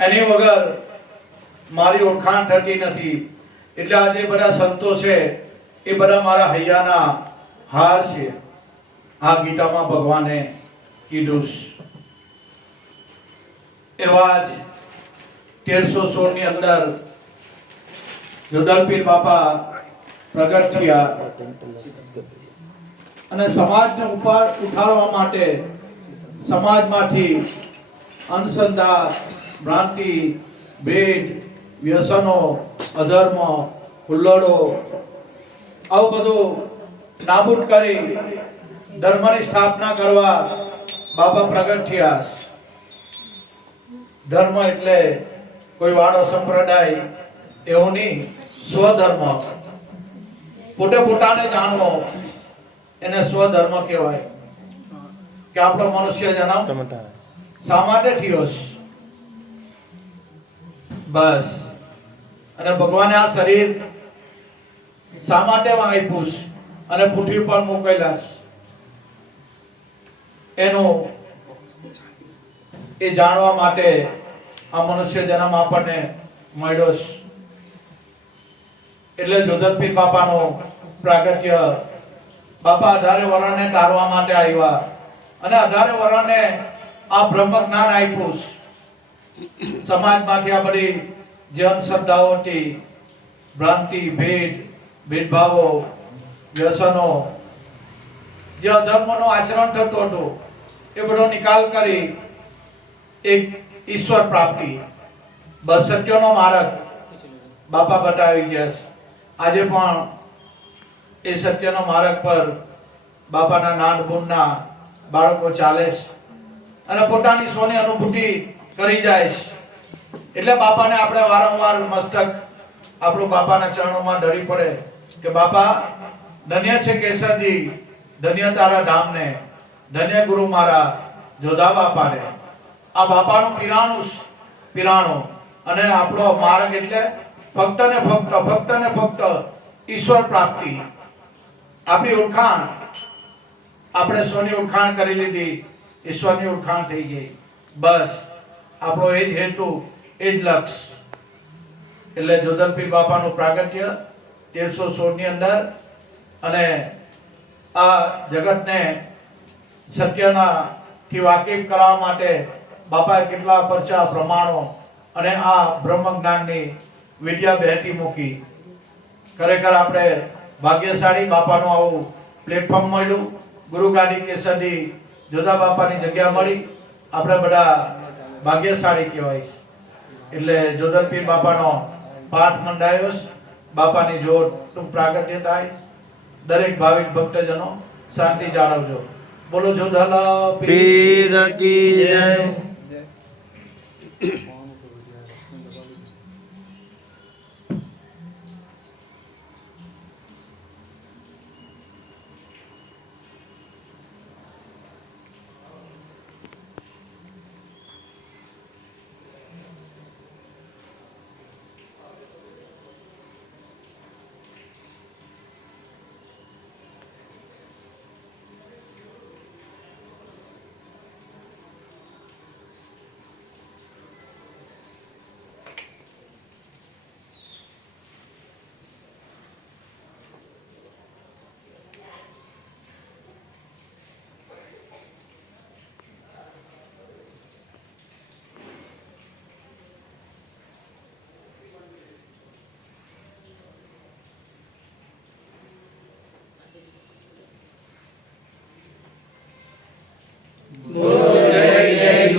એની વગર મારી ઓળખાણ થતી નથી. એટલે આજે બધા સંતો છે એ બધા મારા હૈયાના હાર છે. આ ગીતામાં ભગવાને કીધું. એવા જ 1316 ની અંદર જોધલપીર બાપા પ્રગટ થયા અને સમાજને ઉઠાડવા માટે સમાજમાંથી અંધશ્રદ્ધા, ભ્રાંતિ, ભેદ, વ્યસનો, અધર્મ, હુલ્લડો આવું બધું નાબૂદ કરી ધર્મની સ્થાપના કરવા બાબા પ્રગટ થયા. ધર્મ એટલે કોઈ વાળો સંપ્રદાય એવું નહીં, સ્વધર્મ. પોતે પોતાને જાણવો એને સ્વધર્મ કહેવાય. કે આપણો મનુષ્ય જન્મ શા માટે થયો છે? બસ. અને ભગવાને આ શરીર શા માટે આપ્યું છે અને પૃથ્વી પર મોકલ્યા છે એનું એ જાણવા માટે આ મનુષ્ય જન્મ આપણને મળ્યો છે. એટલે જોધલપીર બાપાનું પ્રાગટ્ય બાપા 18 વર્ષને તારવા માટે આવ્યા અને 18 વર્ષને આ બ્રહ્મ જ્ઞાન આપ્યું. સમાજમાંથી આ બધી જે અંધશ્રદ્ધાઓ હતી, ભ્રાંતિ, ભેદભાવો, વ્યસનો, જે અધર્મનું આચરણ થતું હતું એ બધો નિકાલ કરી એક ઈશ્વર પ્રાપ્તિ, બસ સત્યનો માર્ગ બાપા બતાવી ગયા છે. આજે પણ એ સત્યનો માર્ગ પર બાપાના નાદ ગુણના બાળકો ચાલે છે અને પોતાની સ્વની અનુભૂતિ કરી જાય છે. એટલે બાપાને આપણે વારંવાર મસ્તક આપણું બાપાના ચરણોમાં ઢળી પડે કે બાપા ધન્ય છે કેસરજી, ધન્ય તારા ધામને, ધન્ય ગુરુ મારા જોધા બાપાને. આ બાપાનું પીરાણું અને આપણો માર્ગ એટલે ફક્ત ને ફક્ત ઈશ્વર પ્રાપ્તિ. આપણી ઓળખાણ, આપણે સ્વની ઓળખાણ કરી લીધી, ઈશ્વરની ઓળખાણ થઈ ગઈ. બસ આપણો એ જ હેતુ, એ જ લક્ષ્ય. એટલે જોધલપીર બાપાનું પ્રાગટ્ય 1316 ની અંદર અને આ જગતને સત્યના થી વાકેફ કરવા માટે બાપાએ કેટલા પરચા, પ્રમાણો અને આ બ્રહ્મ જ્ઞાનની વિદ્યા બહેતી મૂકી. ખરેખર આપણે ભાગ્યશાળી, બાપાનું આવું પ્લેટફોર્મ મળ્યું. ગુરુ ગાદી કેસરી જોધા બાપાની જગ્યા મળી. આપણે બધા ભાગ્યશાળી કહેવાય. એટલે જોધલપીર બાપાનો પાઠ મંડાયો. બાપાની જોતનું પ્રાગટ્ય થાય. દરેક ભાવિક ભક્તજનો શાંતિ જાળવજો. બોલો જોધલપીર કી જય.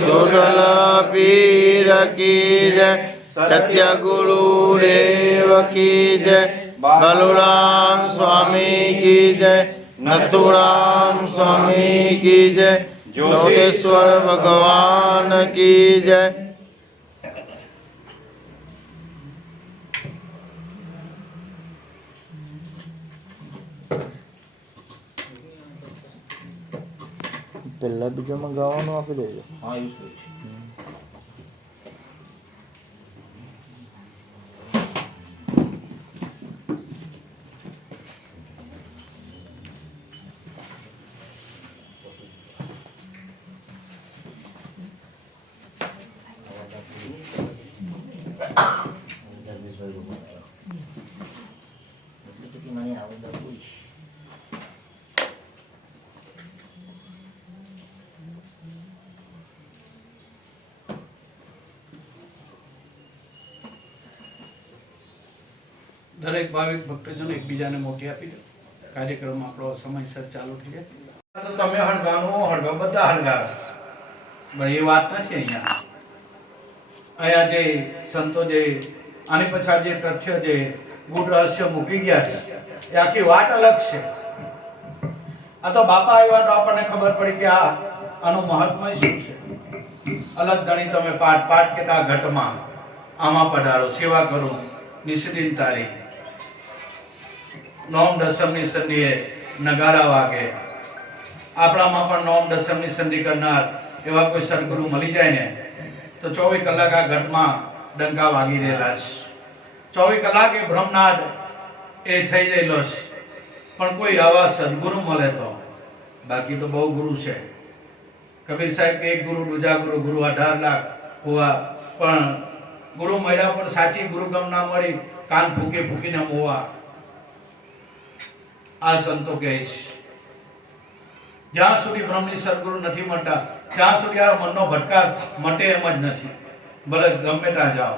जोधलपीर की जय, सत्य गुरुदेव की जय, बलराम स्वामी की जय, नथुराम स्वामी की जय, ज्योतेश्वर भगवान की जय. પહેલા બીજામાં ગાવાનું આપી દેજો. હા, યુઝ કરું છું. દરેક ભાવિક ભક્તજનો એકબીજાને મોટી આપી દો. કાર્યક્રમ આપણો સમયસર ચાલુ થઈ જાય. તો તમે હળગાવો બધા હળગાવે, પણ એ વાત નથી અહીંયા. અહીંયા જે સંતો જે આની પછાડ જે તથ્ય જે ગૂઢ રહસ્ય મૂકી ગયા છે એ આખી વાત અલગ છે. આ તો બાપા આવ્યા તો આપણને ખબર પડી કે આનું મહાત્મય શું છે. અલગ ધણી તમે પાઠ કેતા ઘટમાં આમાં પધારો, સેવા કરો, નિષ્દિન તારી નોમ દસમની સંધિએ નગારા વાગે. આપણામાં પણ નોમ દસમની સંધિ કરનાર એવા કોઈ સદગુરુ મળી જાય ને તો 24 કલાક આ ઘટમાં ડંકા વાગી રહેલા છે. 24 કલાક એ બ્રહ્મનાદ એ થઈ રહેલો છે. પણ કોઈ આવા સદગુરુ મળે તો, બાકી તો બહુ ગુરુ છે. કબીર સાહેબ કે એક ગુરુ દૂજા ગુરુ, ગુરુ 18 લાખ હોવા, પણ ગુરુ મળ્યા પણ સાચી ગુરુગમ ના મળી, કાન ફૂકી ફૂકીને મોવા. આ સંતો કહે છે જ્યાં સુધી બ્રહ્મની સદગુરુ નથી મળતા ત્યાં સુધી આ મનનો ભટકાર મટે એમ જ નથી, ભલે ગમે ત્યાં જાઓ.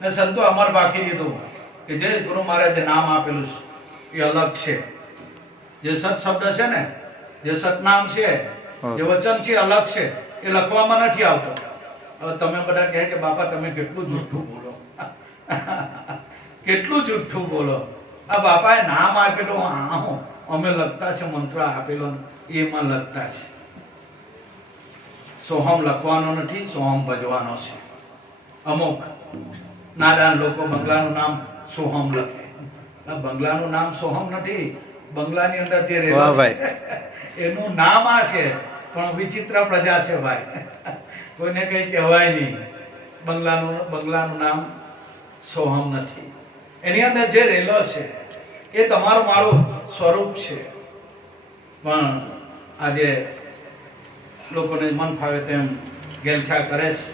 ને સંતો અમર બાકી દીધું કે જે ગુરુ મહારાજે નામ આપેલું છે એ અલગ છે. જે સત શબ્દ છે ને, જે સતનામ છે, જે વચન છે અલગ છે, એ લખવામાં નથી આવતો. હવે તમે બધા કહે કે બાપા તમે કેટલું જુઠ્ઠું બોલો કેટલું જુઠ્ઠું બોલો. આ બાપાએ નામ આપેલું, અમે લખતા છે, મંત્ર આપેલો એમાં લખતા છે. સોહમ લખવાનો નથી, સોહમ ભજવાનો છે. અમુક નાદાન લોકો બંગલાનું નામ સોહમ લખે. બંગલાનું નામ સોહમ નથી, બંગલાની અંદર જે રહેલો છે એનું નામ આ છે, પણ વિચિત્ર પ્રજા છે ભાઈ. કોઈને કંઈ કહેવાય નહીં. બંગલાનું નામ સોહમ નથી. એની અંદર જે રહેલો છે એ તમારું મારું સ્વરૂપ છે. પણ આજે લોકોને મન ફાવે તેમ ગેલછા કરે છે.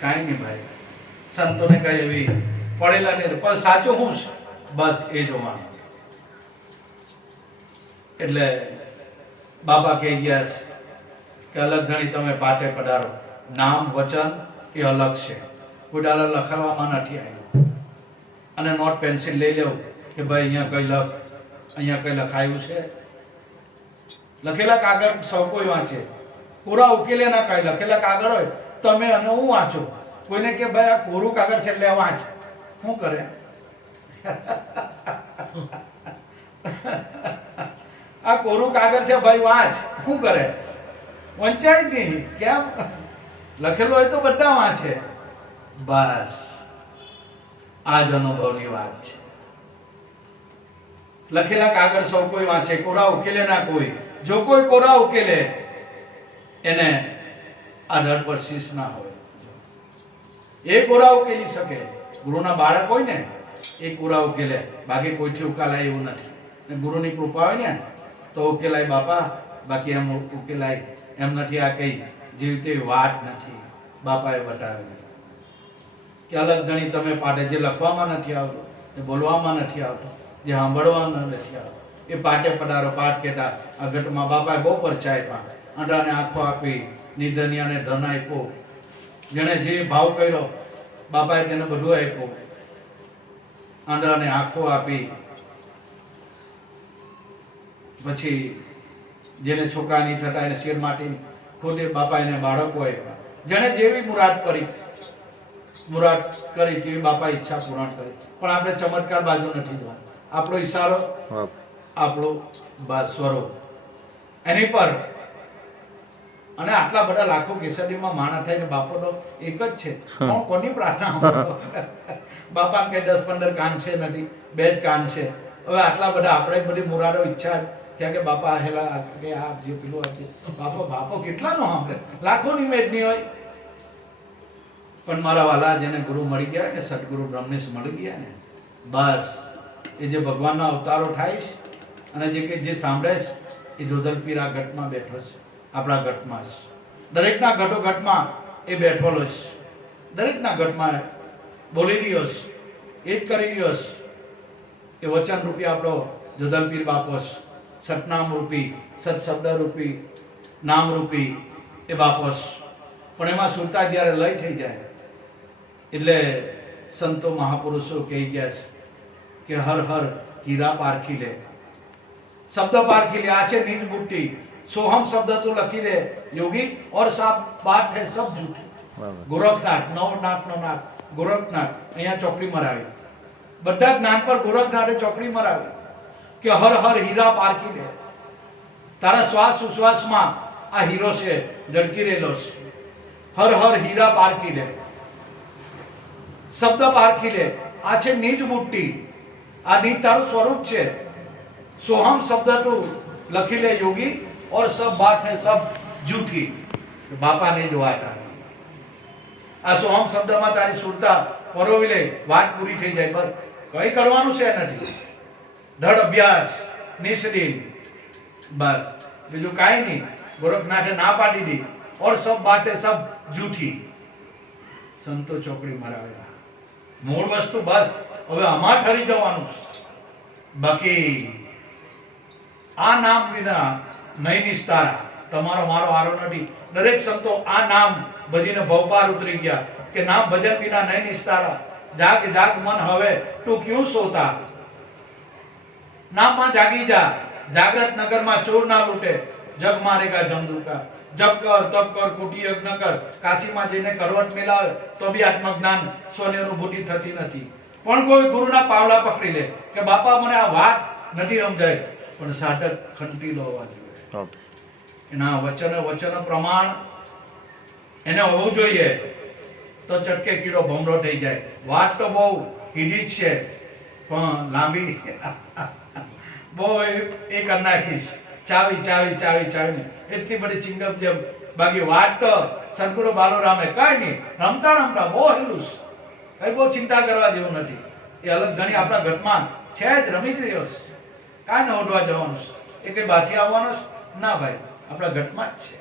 કાંઈ નહીં ભાઈ, સંતોને કઈ એવી પડેલા નહીં, પણ સાચું હું છે બસ એ જોવાનું. એટલે બાબા કહી ગયા છે કે અલગ ઘણી તમે પાટે પધારો. નામ વચન એ અલગ છે, કોઈ ડાલર લખાવવામાં નથી આવ્યું. અને નોટ પેન્સિલ લઈ લેવું કે ભાઈ અહીંયા કઈ લખાયું છે. લખેલા કાગળ સૌ કોઈ વાંચે, પૂરા ઉકેલે ના કઈ લખેલા કાગળ હોય તમે અને હું વાંચો. કોઈને કે ભાઈ આ કોરું કાગળ છે એટલે વાંચ, શું કરે? આ કોરું કાગળ છે ભાઈ વાંચ, શું કરે? વંચાય નહીં. કેમ? લખેલું હોય તો બધા વાંચે. બસ આ જ અનુભવની વાત છે. લખેલા કાગળ સૌ કોઈ વાંચે, કોરા ઉકેલે ના કોઈ. જો કોઈ કોરા ઉકેલે એને આ ડર પર શીશ ના હોય. એ કોરા ઉકેલી શકે. ગુરુના બાળક હોય ને એ કોરા ઉકેલે, બાકી કોઈથી ઉકેલાય એવું નથી. ગુરુની કૃપા હોય ને તો ઉકેલાય બાપા, બાકી એમ ઉકેલાય એમ નથી. આ કઈ જીવતી વાત નથી. બાપાએ બતાવેલી કે અલગ ગણી તમે પાડે, જે લખવામાં નથી આવતું, એ બોલવામાં નથી આવતું, જે સાંભળવામાં નથી આવતું, એ પાટે પધારો. પાઠ કેતા આ ઘટમાં બાપાએ બહુ પરચા આપ્યા. અંડાને આંખો આપી, નિધનિયાને ધન આપ્યો. જેને જે ભાવ કર્યો બાપાએ તેને બધું આપ્યું. આંડાને આંખો આપી. પછી જેને છોકરા નહીં થતા એને શેર માટી ખુદે બાપા એને બાળકો આપ્યા. જેને જેવી મુરાદ કરી તેવી બાપા ઈચ્છા પૂર્ણ કરી. પણ આપણે ચમત્કાર બાજુ નથી જોવાનું. આપણો ઈશારો, આપણો સ્વરૂપ એની પર. અને આટલા બધા લાખો કેસરીમાં માણસ થઈને બાપો તો એક જ છે. કોની પ્રાર્થના? બાપા કઈ 10-15 કાન છે નથી, 2 જ કાન છે. હવે આટલા બધા આપણે બધી મુરાદો ઈચ્છા કે બાપા હેલા કે આ જે પેલું બાપો કેટલાનો સાંભળે, લાખોની મેદ નહીં હોય. પણ મારા વાલા જેને ગુરુ મળી ગયા ને, સદગુરુ બ્રહ્મનિષ્ઠ મળી ગયા ને, બસ એ જે ભગવાનના અવતારો થાય છે અને જે સાંભળે છે એ જોધલપીર આ ઘટમાં બેઠો છે. આપણા ઘટમાં છે. દરેકના ઘટોઘટમાં એ બેઠેલો છે. દરેકના ઘટમાં બોલી રહ્યો છે, એ જ કરી રહ્યો છે. એ વચન રૂપી આપણો જોધલપીર બાપો છે, સતનામ રૂપી, સત શબ્દ રૂપી, નામ રૂપી એ બાપો છે. પણ એમાં સુરતા જ્યારે લય થઈ જાય એટલે સંતો મહાપુરુષો કહી ગયા છે કે હર હર હીરા પારખી લે, શબ્દ પારખી લે. આ છે નીજ બુટ્ટી. સોહમ શબ્દ તો લખી લે યોગી, और सात बात है सब झूठी. ગોરખનાથ, નવનાથનો નાથ ગોરખનાથ અહીંયા ચોકડી મરાવી. બધા જ્ઞાન પર ગોરખનાથે ચોકડી મરાવી કે હર હર હીરા પારખી લે. તારા શ્વાસ ઉશ્વાસમાં આ હીરો છે, ઝળકી રહેલો છે. હર હર હીરા પારખી લે, શબ્દ પારખી લે. આ છે નીજ બુટ્ટી. આ નીજ તારું સ્વરૂપ છે. સોહમ શબ્દ તું લખી લે યોગી, और सब बात है सब झूठी. બાપાને જ વાત આવે. આ સોહમ શબ્દમાં તારી સુરતા પરોવી લે, વાત પૂરી થઈ જાય. બસ કઈ કરવાનું છે નથી. ધડ અભ્યાસ નિષ્દિન, બસ બીજું કાંઈ નહીં. ગોરખનાથે ના પાડી દી, और सब बातें सब झूठी. સંતો ચોકડી મરાવ્યા. મૂળ વસ્તુ બસ હવે આમાં ઠરી જવાનું છે. બાકી આ નામ વિના નહીં નિસ્તારા. તમારો મારો આરો નથી. દરેક સંતો આ નામ ભજીને ભવપાર ઉતરી ગયા કે નામ ભજન વિના નહીં નિસ્તારા. જાગ જાગ મન હવે તું ક્યું સોતા. નામમાં જાગી જા. જાગ્રત નગરમાં ચોર ના લૂટે, જગ મારેગા જમદુકા. જપ કર, તપ કર, કુટી યજ્ઞ કર. કાશીમાં જઈને કરવટ મેલાવે તો બી આત્મજ્ઞાન સ્વની અનુભૂતિ થતી નથી. પણ કોઈ ગુરુના પાવલા પકડી લે કે બાપા મને આ વાત નથી સમજાય, પણ સાધક ખંતીલો હોવા જોઈએ. એના વચન પ્રમાણ એને હોવું જોઈએ. તો ચટકે કીડો ભમરો થઈ જાય. વાત તો બહુ હીડી જ છે, પણ લાંબી બહુ એ કરી નાખીશ. ચાવી ચાવી ચાવી ચાવી એટલી બધી ચિંગમ જેમ. બાકી વાત તો સદગુરુ બાલુરામે કઈ નહીં, રમતા રમતા બહુ હેલું છે. કઈ બહુ ચિંતા કરવા જેવું નથી. એ અલગ ઘણી આપણા ઘટમાં છે જ, રમી જ રહ્યો છે. કાંઈ ને ઓઢવા જવાનું છે, એ કઈ બાથી આવવાનો છે ના ભાઈ, આપણા ઘટમાં જ છે.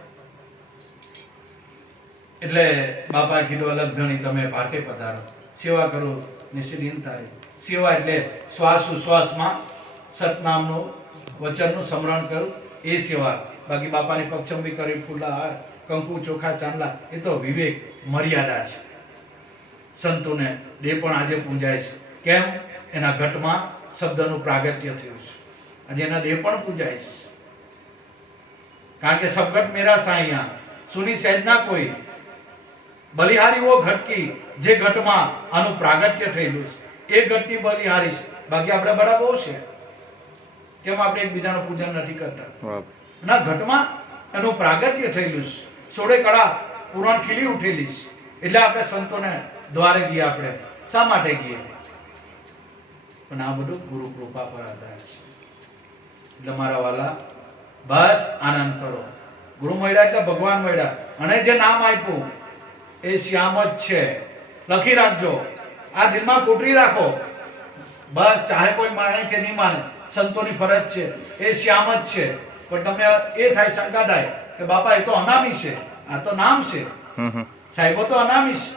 એટલે બાપા કીધું અલગ ઘણી તમે ભાટે પધારો, સેવા કરો નિશ્ચિત તારી. સેવા એટલે શ્વાસ ઉશ્વાસમાં સતનામનું વચનનું સ્મરણ કરું એ સેવા. બાકી બાપાની પગચંબી કરી, ફૂલાહાર, કંકુ, ચોખા, ચાંદલા એ તો વિવેક મર્યાદા છે. સંતોને દેહ પણ આજે પૂજાય છે. કેમ? એના ઘટમાં શબ્દનું પ્રાગટ્ય થયું છે. આજે એના દેહ પણ પૂજાય છે. કારણ કે સબગટ મેરા સાઈયા સુની સહેજના કોઈ. બલિહારી વો ઘટકી જે ઘટમાં આનું પ્રાગટ્ય થયેલું છે, એ ઘટની બલિહારી છે. બાકી આપણે બધા બહુ છે. કેમ આપણે એકબીજાનું પૂજન નથી કરતા? ના, ઘટમાં એનું પ્રાગટ્ય થયેલું છે. સોળે કળા પુરાણ ખીલી ઉઠેલી છે. એટલે આપણે સંતોને દ્વારે ગયા. આપણે શા માટે ગયા? પણ આ બધું ગુરુ કૃપા પર આધાર છે. એટલે મારા વાલા બસ આનંદ કરો. ગુરુ મળ્યા એટલે ભગવાન મળ્યા. અને જે નામ આપ્યું એ શ્યામ જ છે. લખી રાખજો, આ દિલમાં કોટરી રાખો. બસ ચાહે કોઈ માને કે નહીં માને, સંતોની ફરજ છે. એ શ્યામ જ છે. પણ તમને એ થાય, શંકા થાય કે બાપા એ તો અનામી છે, આ તો નામ છે. સાહેબો તો અનામી છે.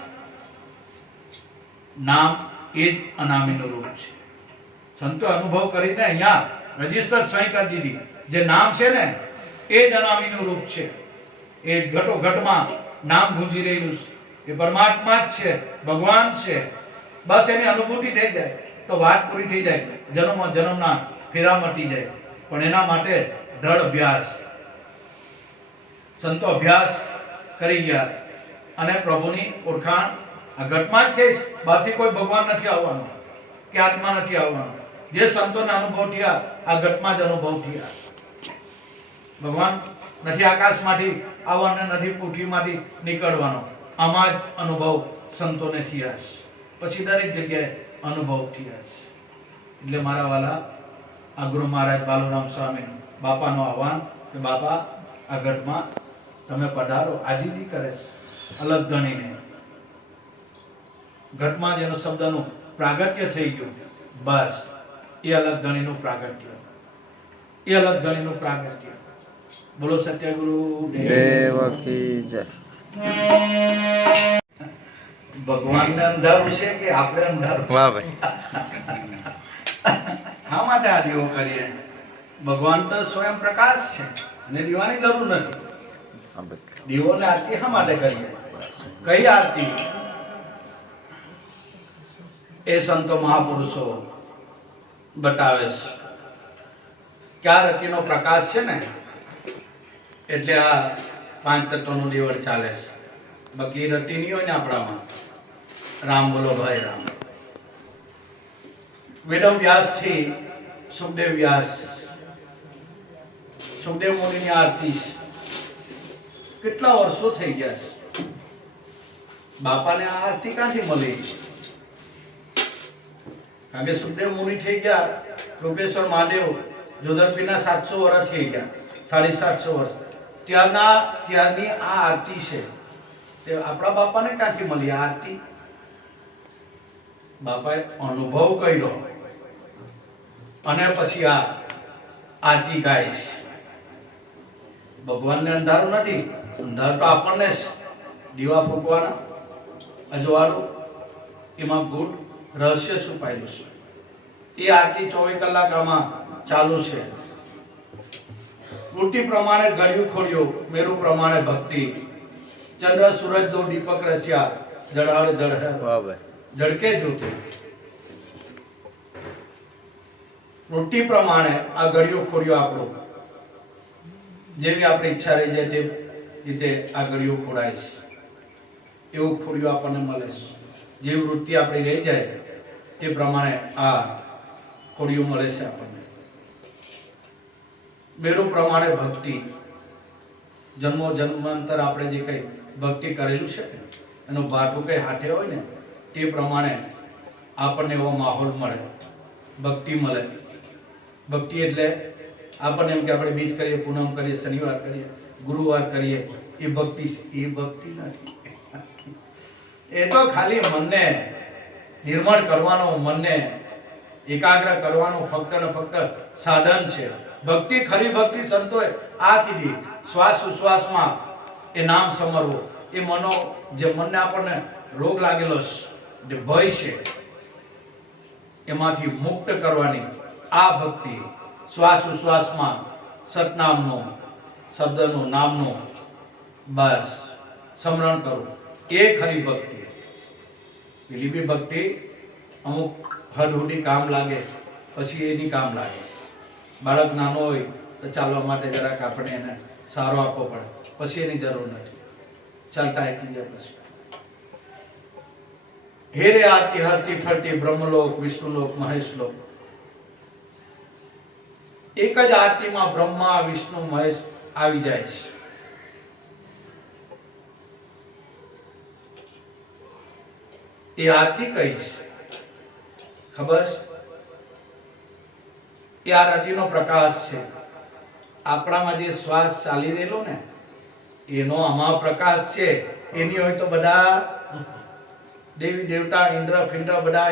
નામ એ જ અનામીનું રૂપ છે. સંતો અનુભવ કરીને અહીંયા રજીસ્ટર સહી કરી દીધી. જે નામ છે ને એ જ અનામીનું રૂપ છે. એ ઘટો ઘટમાં નામ ગુંજી રહેલું છે. એ પરમાત્મા જ છે, ભગવાન છે. બસ એની અનુભૂતિ થઈ જાય તો વાત પૂરી થઈ જાય. જન્મ જન્મના ફેરા મટી જાય. પણ એના માટે દ્રઢ અભ્યાસ. સંતો અભ્યાસ કરી ગયા અને પ્રભુની ઓળખાણ આ ઘટમાં જ છે. બહારથી કોઈ ભગવાન નથી આવવાનો કે આત્મા નથી આવવાનો. જે સંતોને અનુભવ થયા આ ઘટમાં જ અનુભવ થયા. ભગવાન નથી આકાશમાંથી આવવાનો, નથી પૃથ્વીમાંથી નીકળવાનો. આમાં જ અનુભવ સંતોને થયા છે. પછી દરેક જગ્યાએ અનુભવ થયા છે. એટલે મારા વાલા આ ગુરુ મહારાજ બાલુરામ સ્વામીનું બાપાનું આહવાન કે બાપા આ ઘટમાં તમે પધારો. આજીજી કરે છે અલગ ગણીને. ઘટમાં જેનો શબ્દનું પ્રાગટ્ય થઈ ગયું, બસ એ અલગ ગણીનું પ્રાગટ્ય. એ અલગ ગણીનું પ્રાગટ્ય. બોલો સત્યગુરુ દેવ કી જય. ભગવાનને અંધારું છે કે આપણે અંધારું? વાહ ભાઈ. શા માટે આ દીવો કરીએ? ભગવાન તો સ્વયં પ્રકાશ છે અને દીવાની જરૂર નથી. દીવોને આરતી શા માટે કરીએ? કઈ આરતી? એ સંતો મહાપુરુષો બતાવે છે કે આ રતિનો પ્રકાશ છે ને એટલે આ 5 તત્વનું દેવળ ચાલે છે. બાકી રતિ નહીં હોય ને આપણામાં. રામ બોલો ભાઈ રામ. વેદમ વ્યાસથી સુખદેવ વ્યાસ, સુખદેવ મુનિની આરતી કેટલા વર્ષો થઈ ગયા છે. બાપાને આ આરતી ક્યાંથી મળી? કારણ કે સુખદેવ મુનિ થઈ ગયા, રૂપેશ્વર મહાદેવ જોધરપીરના 700 વર્ષ થઈ ગયા, 750 વર્ષ. ત્યારની આ આરતી છે તે આપણા બાપાને ક્યાંથી મળી આ આરતી? બાપાએ અનુભવ કર્યો અને પછી આ આરતી ગાય છે. ભગવાનને અંધારું નથી, અંધારું તો આપણને જ. દીવા ફૂંકવાના અજવાળું, એમાં ગુડ રહસ્ય છુપાયેલું છે. એ આરતી 24 કલાક આમાં ચાલુ છે. વૃત્તિ પ્રમાણે ઘડ્યું ખોડ્યું, મેરુ પ્રમાણે ભક્તિ, ચંદ્ર સૂરજ દો દીપક રચ્યા, જળહળ જળહળ વાહ ભાઈ. જડકે જ્યોતિ. વૃત્તિ પ્રમાણે આ ઘડિયું ખોડ્યું આપણું, જેવી આપણી ઈચ્છા રહી જાય તે રીતે આ ઘડિયું ખોડાય છે. એવું ખોડ્યું આપણને મળે છે. જે વૃત્તિ આપણી રહી જાય તે પ્રમાણે આ ખોડિયું મળે છે આપણને. મેરુ પ્રમાણે ભક્તિ, જન્મો જન્માંતર આપણે જે કંઈ ભક્તિ કરેલું છે એનું બાટું કંઈ હાથે હોય ને તે પ્રમાણે આપણને એવો માહોલ મળે, ભક્તિ મળે. ભક્તિ એટલે આપણને એમ કે આપણે બીજ કરીએ, પૂનમ કરીએ, શનિવાર કરીએ, ગુરુવાર કરીએ, એ ભક્તિ છે. એ ભક્તિ નથી. એ તો ખાલી મનને નિર્મળ કરવાનું, મનને એકાગ્ર કરવાનું ફક્ત ને ફક્ત સાધન છે. ભક્તિ, ખરી ભક્તિ સંતોએ આ કીધી. શ્વાસ ઉશ્વાસમાં એ નામ સમરવું, એ મનો જે મનને આપણને રોગ લાગેલો છે, જે ભય છે, એમાંથી મુક્ત કરવાની આ ભક્તિ. શ્વાસ ઉશ્વાસમાં સતનામનું, શબ્દનું, નામનું બસ સ્મરણ કરવું, એ ખરી ભક્તિ. પેલી બી ભક્તિ અમુક હદ સુધી કામ લાગે, પછી એની કામ લાગે. બાળક નાનો હોય તો ચાલવા માટે જરાક આપણે એને સારો આપવો પડે, પછી એની જરૂર નથી, ચાલતા શીખી જાય પછી. હેરે આરતી હરતી ફરતી બ્રહ્મલોક, વિષ્ણુલોક, મહેશલોક. એક જ આરતીમાં બ્રહ્મા, વિષ્ણુ, મહેશ આવી જાય છે. એ આરતી કઈ છે ખબર છે? એ આ રતિનો પ્રકાશ છે. આપણામાં જે શ્વાસ ચાલી રહેલો ને એનો આમાં પ્રકાશ છે. એની હોય તો બધા દેવી દેવતા, ઇન્દ્ર ફિન્દ્ર, બધા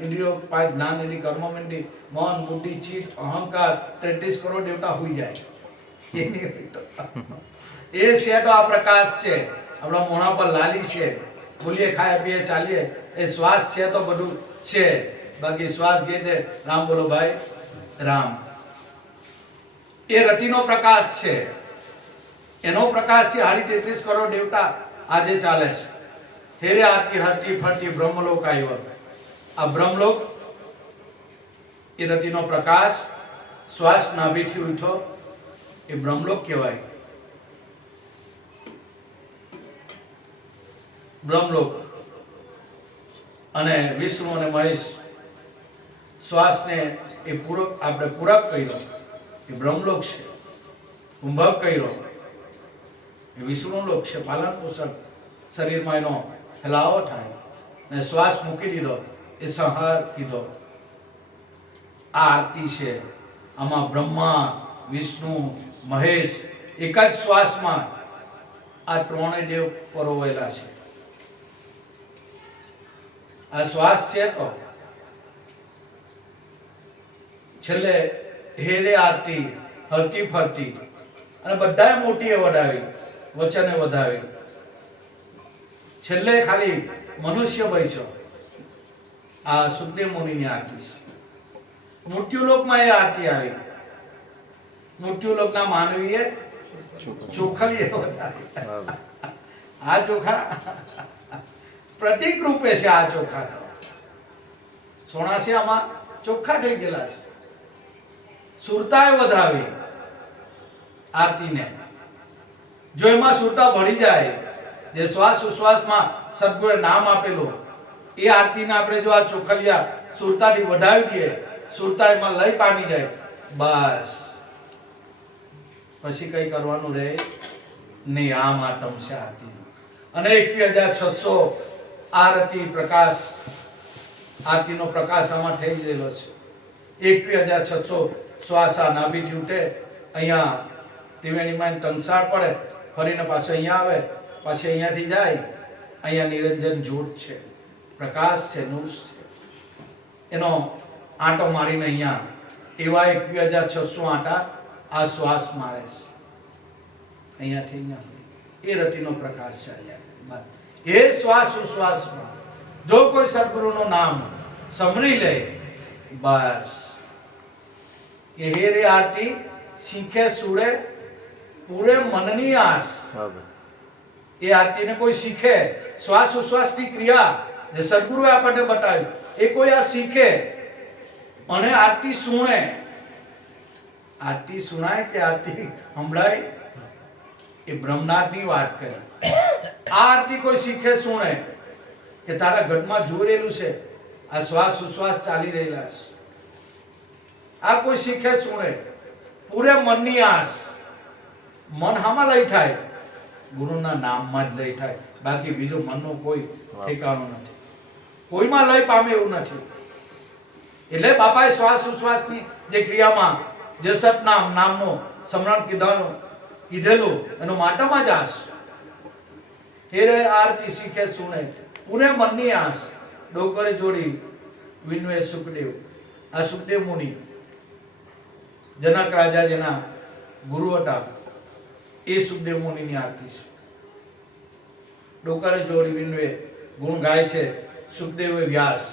ઇન્દ્રિયો, 5 જ્ઞાન ઇન્દ્રિય, કર્મ ઇન્દ્રિય, મન, બુદ્ધિ, ચિત્ત, અહંકાર, 33 કરોડ દેવતા હોઈ જાય. એની હોય તો એ છે તો આ પ્રકાશ છે. આપણા મોઢા પર લાલી છે, બોલીએ, ખાય, પીએ, ચાલીએ, એ શ્વાસ છે તો બધું છે. બાકી શ્વાસ કે છે રામ બોલો ભાઈ રામ. એ રતિનો પ્રકાશ છે. એનો પ્રકાશથી હારી 33 કરોડ દેવતા આજે ચાલે છે. હેરે આરતી હરતી ફરતી બ્રહ્મલોક આવ્યો. આ બ્રહ્મલોક એ રતિનો પ્રકાશ શ્વાસ નાભીથી ઉઠો એ બ્રહ્મલોક કહેવાય. બ્રહ્મલોક અને વિષ્ણુ અને મહેશ શ્વાસને એ પૂરક, આપણે પૂરક કર્યો એ બ્રહ્મલોક છે. કુંભક કર્યો એ વિષ્ણુલોક છે. પાલન પોષણ શરીરમાં એનો ફેલાવો થાય અને શ્વાસ મૂકી દીધો એ સંહાર કીધો. આ આરતી છે. આમાં બ્રહ્મા, વિષ્ણુ, મહેશ એક જ શ્વાસમાં આ ત્રણેય દેવ પરોવેલા છે. આ શ્વાસ છે તો છેલ્લે હેરે આરતી હરતી ફરતી, અને બધાએ મોટીએ વડાવી, વચને વધાવી. છેલ્લે ખાલી મનુષ્ય ભય છો. આ સુખદેવ મુનિની આરતી છે. મૃત્યુલોકમાં એ આરતી આવી. મૃત્યુલોકના માનવીએ ચોખલીએ વધારી. આ ચોખા પ્રતીક રૂપે છે. આ ચોખા સોણાસિયામાં ચોખ્ખા થઈ ગયેલા છે. સુરતાએ વધાવી આરતીને. જો એમાં સુરતા ભળી જાય, જે શ્વાસ ઉશ્વાસમાં સદગુરુએ નામ આપેલું, એ આરતીને આપણે જો આ ચોખલિયા સુરતાથી વધાવી દઈએ, સુરતા એમાં લય પામી જાય, બસ પછી કઈ કરવાનું રહે નહીં. આ માતમ છે આરતી. અને 21,600 આરતી પ્રકાશ, આરતીનો પ્રકાશ આમાં થઈ ગયેલો છે. 21,600 શ્વાસ આ નાભીથી ઉઠે, અહીંયા ત્રિવેણીમાં ટંસાળ પડે, ફરીને પાછો અહીંયા આવે, પાછી અહીંયાથી જાય, અહીંયા નિરંજન જ્યોત છે, પ્રકાશ છે, નૂસ છે. એનો આંટો મારીને અહીંયા એવા 21,600 આંટા આ શ્વાસ મારે છે. અહીંયાથી અહીંયા એ રતિનો પ્રકાશ ચાલ્યા. એ શ્વાસ ઉશ્વાસમાં જો કોઈ સદગુરુનું નામ સમરી લે, બસ એ હેરે આરતી શીખે સુડે પૂરે મનની આસ. એ આરતીને કોઈ શીખે, શ્વાસ ઉશ્વાસની ક્રિયા જે સદગુરુએ આપણને બતાવ્યું, એ કોઈ આ શીખે અને આરતી સુણે, આરતી સુણાય કે આરતી સંભળાય, એ બ્રહ્મનાથની વાત કરી. આ આરતી કોઈ શીખે સુણે કે તારા ઘટમાં જોઈ રહેલું છે, આ શ્વાસ ઉશ્વાસ ચાલી રહેલા છે, આ કોઈ શીખે સુણે પૂરે મનની આસ. મન હામાં લઈ થાય? ગુરુના નામમાં જ લઈ થાય. બાકી બીજું મનનું કોઈ ઠેકાણું નથી, કોઈમાં લય પામે એવું નથી. એટલે બાપાએ શ્વાસ ઉશ્વાસની જે ક્રિયામાં જે સતનામ નામનું સ્મરણ કીધેલું એનું માટમાં જ આસ. હેરે આરતી શીખે સુણે પૂરે મનની આસ. ડોકરે જોડી વિનવે સુખદેવ. આ સુખદેવ મુનિ જનક રાજા જેના ગુરુ હતા, એ સુખદેવ મુનિની આરતી છે. ડોકરે જોડી વિનવે ગુણ ગાય છે સુખદેવ વ્યાસ.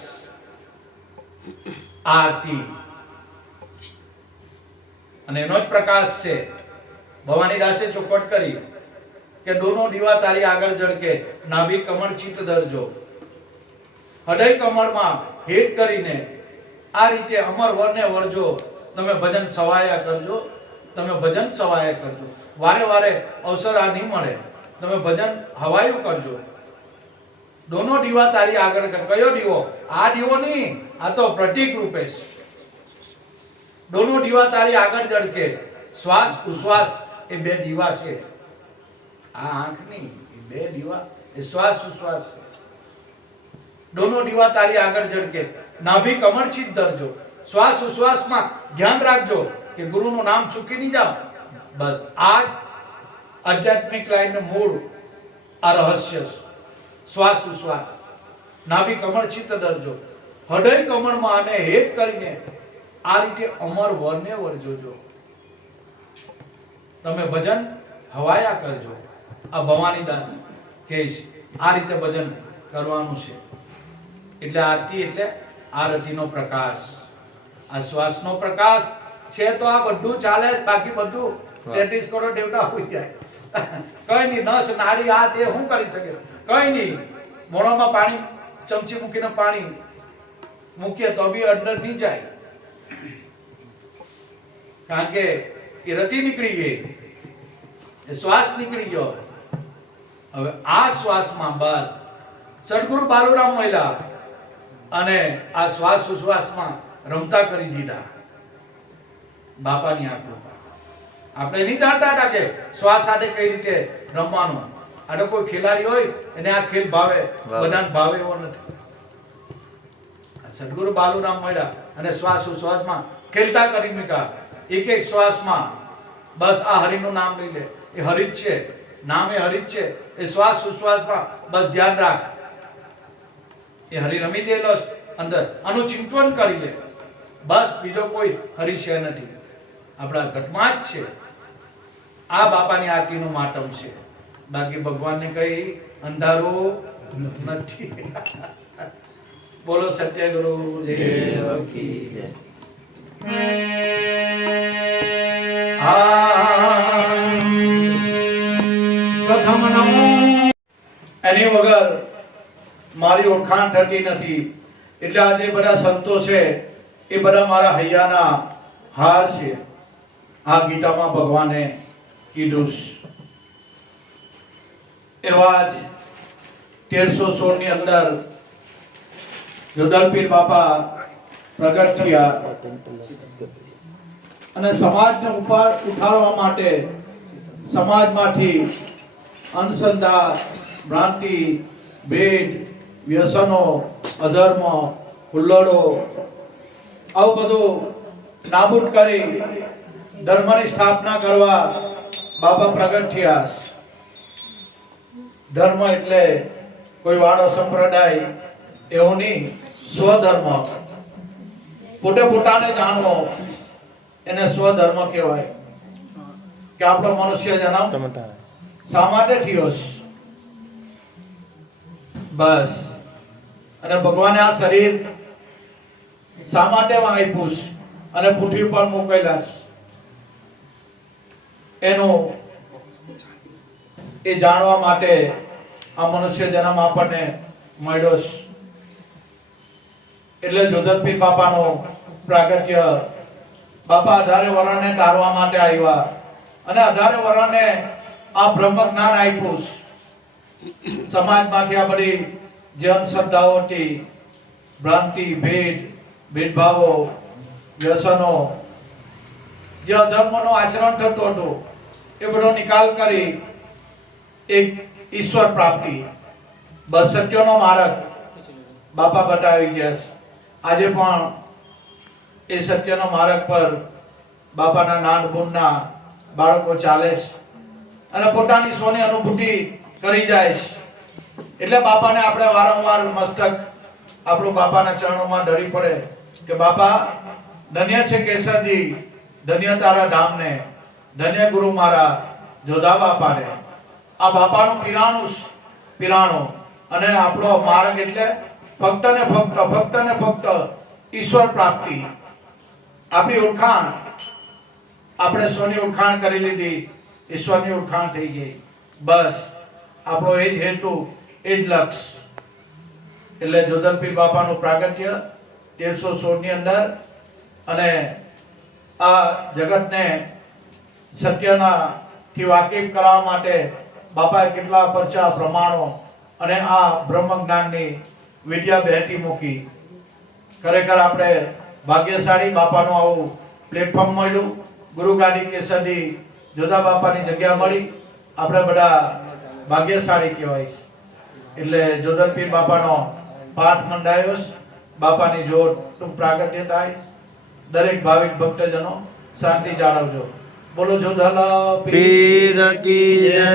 આરતી અને એનો જ પ્રકાશ છે. ભવાની દાસે ચોખવટ કરી કે દોનો દીવા તારી આગળ જળકે, નાભી કમળ ચિત્ત દરજો. હૃદય કમળમાં હેત કરીને આ રીતે અમર વરને વરજો. તમે ભજન સવાયા કરજો, તમે ભજન સવાયા કરજો. વારે વારે અવસર આ નહીં મળે, તમે ભજન હવાયું કરજો. દોનો દીવા તારી આગળ. કયો દીવો? આ દીવો નહીં, આ તો પ્રતીક રૂપે છે. દોનો દીવા તારી આગળ જળકે. શ્વાસ ઉશ્વાસ એ બે દીવા છે. આ આંખ નહીં, એ બે દીવા એ શ્વાસ ઉશ્વાસ છે. દોનો દીવા તારી આગળ જળકે, નાભી કમળ ચિત્ત ધરજો. શ્વાસ ઉશ્વાસમાં ધ્યાન રાખજો કે ગુરુનું નામ ચૂકી નહીં જાવ. બસ આ આધ્યાત્મિક લાઈનનું મૂળ આ રહસ્ય છે. શ્વાસ ઉશ્વાસ, નાભી કમળ ચિત્ત ધરજો. હૃદય કમળમાં આને હેત કરીને આ રીતે અમર વરને વરજો. તમે ભજન હવાયા કરજો. આ ભવાની દાસ કહે છે આ રીતે ભજન કરવાનું છે. એટલે આરતી એટલે આરતીનો પ્રકાશ, આ શ્વાસનો પ્રકાશ છે. તો આ બધું ચાલે, બાકી બધું 33 કરોડ દેવતા હોઈ જાય. કઈ નહીં, નસ નાડી આ તે શું કરી શકે? કઈ નહીં. મોઢામાં પાણી ચમચી મૂકીને પાણી મૂકીએ તો બી અંદર નહીં જાય, કારણ કે એ રતિ નીકળી ગઈ, એ શ્વાસ નીકળી ગયો. હવે આ શ્વાસમાં બસ સદગુરુ બાલુરામ મહિલા અને આ શ્વાસ ઉશ્વાસમાં રમતા કરી દીધા. બાપાની આ કૃપા. આપણે નહીં જાણતા હતા કે શ્વાસ સાથે કઈ રીતે રમવાનું. આનો કોઈ ખેલાડી હોય એને આ ખેલ ભાવે, બધાને ભાવે એવો નથી. સદગુરુ બાલુરામ મળ્યા અને શ્વાસ ઉશ્વાસમાં ખેલતા કરી મૂક્યા. એક એક શ્વાસમાં બસ આ હરિનું નામ લઈ લે, એ હરિ જ છે, નામ એ હરિ જ છે. એ શ્વાસ ઉશ્વાસમાં બસ ધ્યાન રાખ, એ હરિ રમી દેલો અંદર, આનું ચિંતન કરી લે. બસ બીજો કોઈ હરિ છે નથી, આપણા ઘટમાં જ છે. આ બાપાની આરતીનું માટમ છે. બાકી ભગવાનને કઈ અંધારું નથી. બોલો સત્યગુરુ દેવ કી જય. પ્રથમ નમો. એની વગર મારી ઓળખાણ થતી નથી. એટલે આ જે બધા સંતો છે એ બધા મારા હૈયાના હાર છે. આ ગીતામાં ભગવાને કીધું છે. એવા જ 1316 ની અંદર જોધલપીર બાપા પ્રગટ થયા અને સમાજને ઉઠાડવા માટે સમાજમાંથી અંધશ્રદ્ધા, ભ્રાંતિ, ભેદ, વ્યસનો, અધર્મ, હુલ્લડો આવું બધું નાબૂદ કરી ધર્મની સ્થાપના કરવા બાબા પ્રગટ થયા. ધર્મ એટલે કોઈ વાળો સંપ્રદાય એવું નહીં, સ્વધર્મ. પોતે પોતાને જાણવો એને સ્વધર્મ કહેવાય. કે આપણો મનુષ્ય જન્મ શા માટે થયો છે? બસ. અને ભગવાને આ શરીર શા માટે આપ્યું છે અને પૃથ્વી પર મોકલ્યા છે એનું એ જાણવા માટે આ મનુષ્ય જન્મ આપણને મળ્યો છે. એટલે જોધલપીર બાપાનું પ્રાગટ્ય બાપા 18 વર્ષને તારવા માટે આવ્યા અને 18 વર્ષને આ બ્રહ્મ જ્ઞાન આપ્યું છે. સમાજમાંથી આ બધી જે અંધશ્રદ્ધાઓ હતી, ભ્રાંતિ, ભેદભાવો, વ્યસનો, જે અધર્મનું આચરણ થતું હતું એ બધો નિકાલ કરી એક ઈશ્વર પ્રાપ્તિ, બસ સત્યનો માર્ગ બાપા બતાવી ગયા છે. આજે પણ એ સત્યનો માર્ગ પર બાપાના નાનપણના બાળકો ચાલે છે અને પોતાની સ્વની અનુભૂતિ કરી જાય છે. એટલે બાપાને આપણે વારંવાર મસ્તક આપણું બાપાના ચરણોમાં ઢળી પડે કે બાપા ધન્ય છે કેસરજી, ધન્ય તારા ધામને, ધન્ય ગુરુ મારા જોધા બાપાને. આ બાપાનું પીરાણું અને આપણો માર્ગ એટલે ફક્ત ને ફક્ત ઈશ્વર પ્રાપ્તિ. આપણી ઓળખાણ આપણે સ્વની ઓળખાણ કરી લીધી, ઈશ્વરની ઓળખાણ થઈ ગઈ. બસ આપણો એ જ હેતુ, એ જ લક્ષ્ય. એટલે જોધલપીર બાપાનું પ્રાગટ્ય 1316 ની અંદર અને આ જગતને સત્યના થી વાકેફ કરવા માટે બાપાએ કેટલા પરચા, પ્રમાણો અને આ બ્રહ્મ જ્ઞાનની વિદ્યા બહેતી મૂકી. ખરેખર આપણે ભાગ્યશાળી બાપાનું આવું પ્લેટફોર્મ મળ્યું. ગુરુ ગાદી કેસરજી જોધા બાપાની જગ્યા મળી. આપણે બધા ભાગ્યશાળી કહેવાય. એટલે જોધલપીર બાપાનો પાઠ મંડાયો. બાપાની જોત પ્રાગટ્ય થાય. દરેક ભાવિક ભક્તજનો શાંતિ જાળવજો. બોલો જોધલપીર કી જય.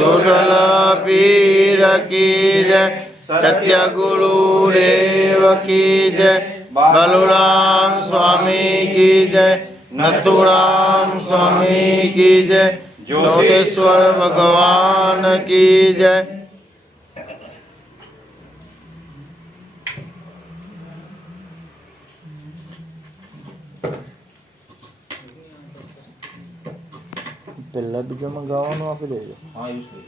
जोधलपीर की जय. सत्य गुरुदेव की जय. बलराम स्वामी की जय. नथुराम स्वामी की जय. ज्योतेश्वर भगवान की जय. પહેલા બીજામાં ગાવાનું આપી દેજો. હા, એવું છે.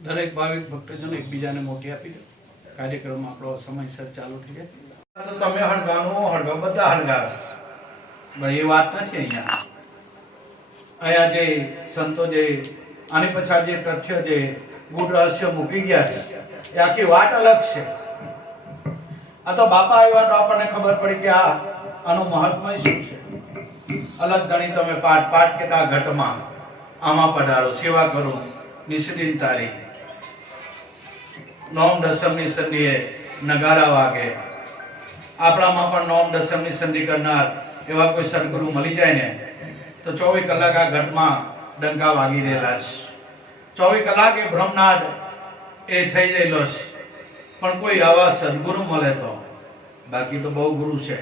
દરેક ભાવિક ભક્તજનો એકબીજાને મોટી આપી દો. કાર્યક્રમ આપણો સમયસર ચાલુ થઈ જાય. તો તમે હળગાવો બધા હળગાવે, પણ એ વાત નથી અહીંયા. અહીંયા જે સંતો જે આની પછાડ જે તથ્ય જે ગૂઢ રહસ્ય મૂકી ગયા છે એ આખી વાત અલગ છે. આ તો બાપા આવ્યા તો આપણને ખબર પડી કે આનું મહાત્મય શું છે. અલગ ગણી તમે પાઠ કેટલા ઘટમાં આમાં પધારો, સેવા કરો નિષ્દિન તારી, નોમ દસમની સંધિએ નગારા વાગે. આપણામાં પણ નોમ દસમની સંધિ કરનાર એવા કોઈ સદગુરુ મળી જાય ને તો 24 કલાક આ ઘટમાં ડંકા વાગી રહેલા છે. 24 કલાક એ બ્રહ્મનાદ એ થઈ રહેલો છે. પણ કોઈ આવા સદગુરુ મળે તો, બાકી તો બહુ ગુરુ છે.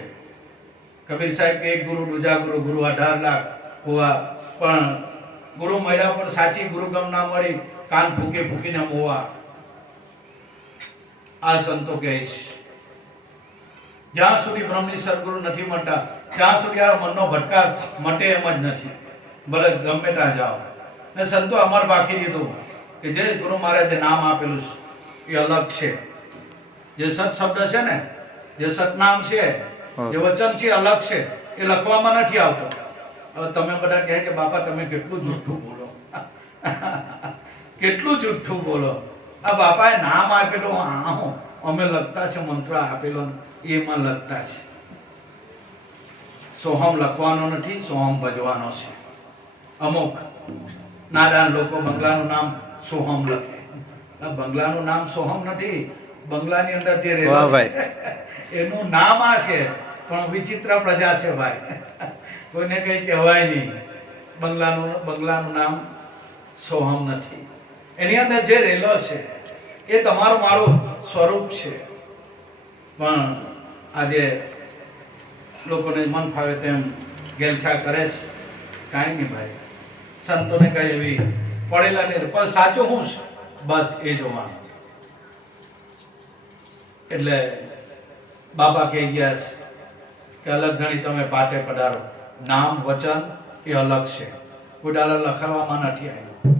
કબીર સાહેબ કે એક ગુરુ દૂજા ગુરુ, ગુરુ 18 લાખ હોવા, પણ ગુરુ મળ્યા પણ સાચી ગુરુગમ ના મળી, કાન ફૂકીને મોવા. આ સંતો કહે છે જ્યાં સુધી બ્રહ્મની સદગુરુ નથી મળતા ત્યાં સુધી આ મનનો ભટકાર મટે એમ જ નથી, ભલે ગમે ત્યાં જાઓ. ને સંતો અમર બાકી દીધું કે જે ગુરુ મહારાજે નામ આપેલું છે એ અલગ છે. જે સત શબ્દ છે ને, જે સતનામ છે, જે વચન છે અલગ છે, એ લખવામાં નથી આવતો. હવે તમે બધા કહે કે બાપા તમે કેટલું જુઠ્ઠું બોલો કેટલું જુઠ્ઠું બોલો. આ બાપાએ નામ આપેલું અમે લખતા છે, મંત્ર આપેલો એમાં લખતા છે. સોહમ લખવાનો નથી, સોહમ ભજવાનો છે. અમુક નાદાન લોકો બંગલાનું નામ સોહમ લખે. આ બંગલાનું નામ સોહમ નથી, બંગલાની અંદર જે રહેલો છે એનું નામ આ છે, પણ વિચિત્ર પ્રજા છે ભાઈ. કોઈને કંઈ કહેવાય નહીં. બંગલાનું નામ સોહમ નથી. એની અંદર જે રહેલો છે એ તમારું મારું સ્વરૂપ છે. પણ આજે લોકોને મન ફાવે તેમ ગેલછા કરે છે. કાંઈ નહીં ભાઈ, સંતોને કઈ એવી પડેલા નહીં, પણ સાચું હું છે બસ એ જોવાનું. એટલે બાબા કહી ગયા છે કે અલગ ઘણી તમે પાટે પધારો. નામ વચન એ અલગ છે, કોઈ ડાલર લખાવવામાં નથી આવ્યું.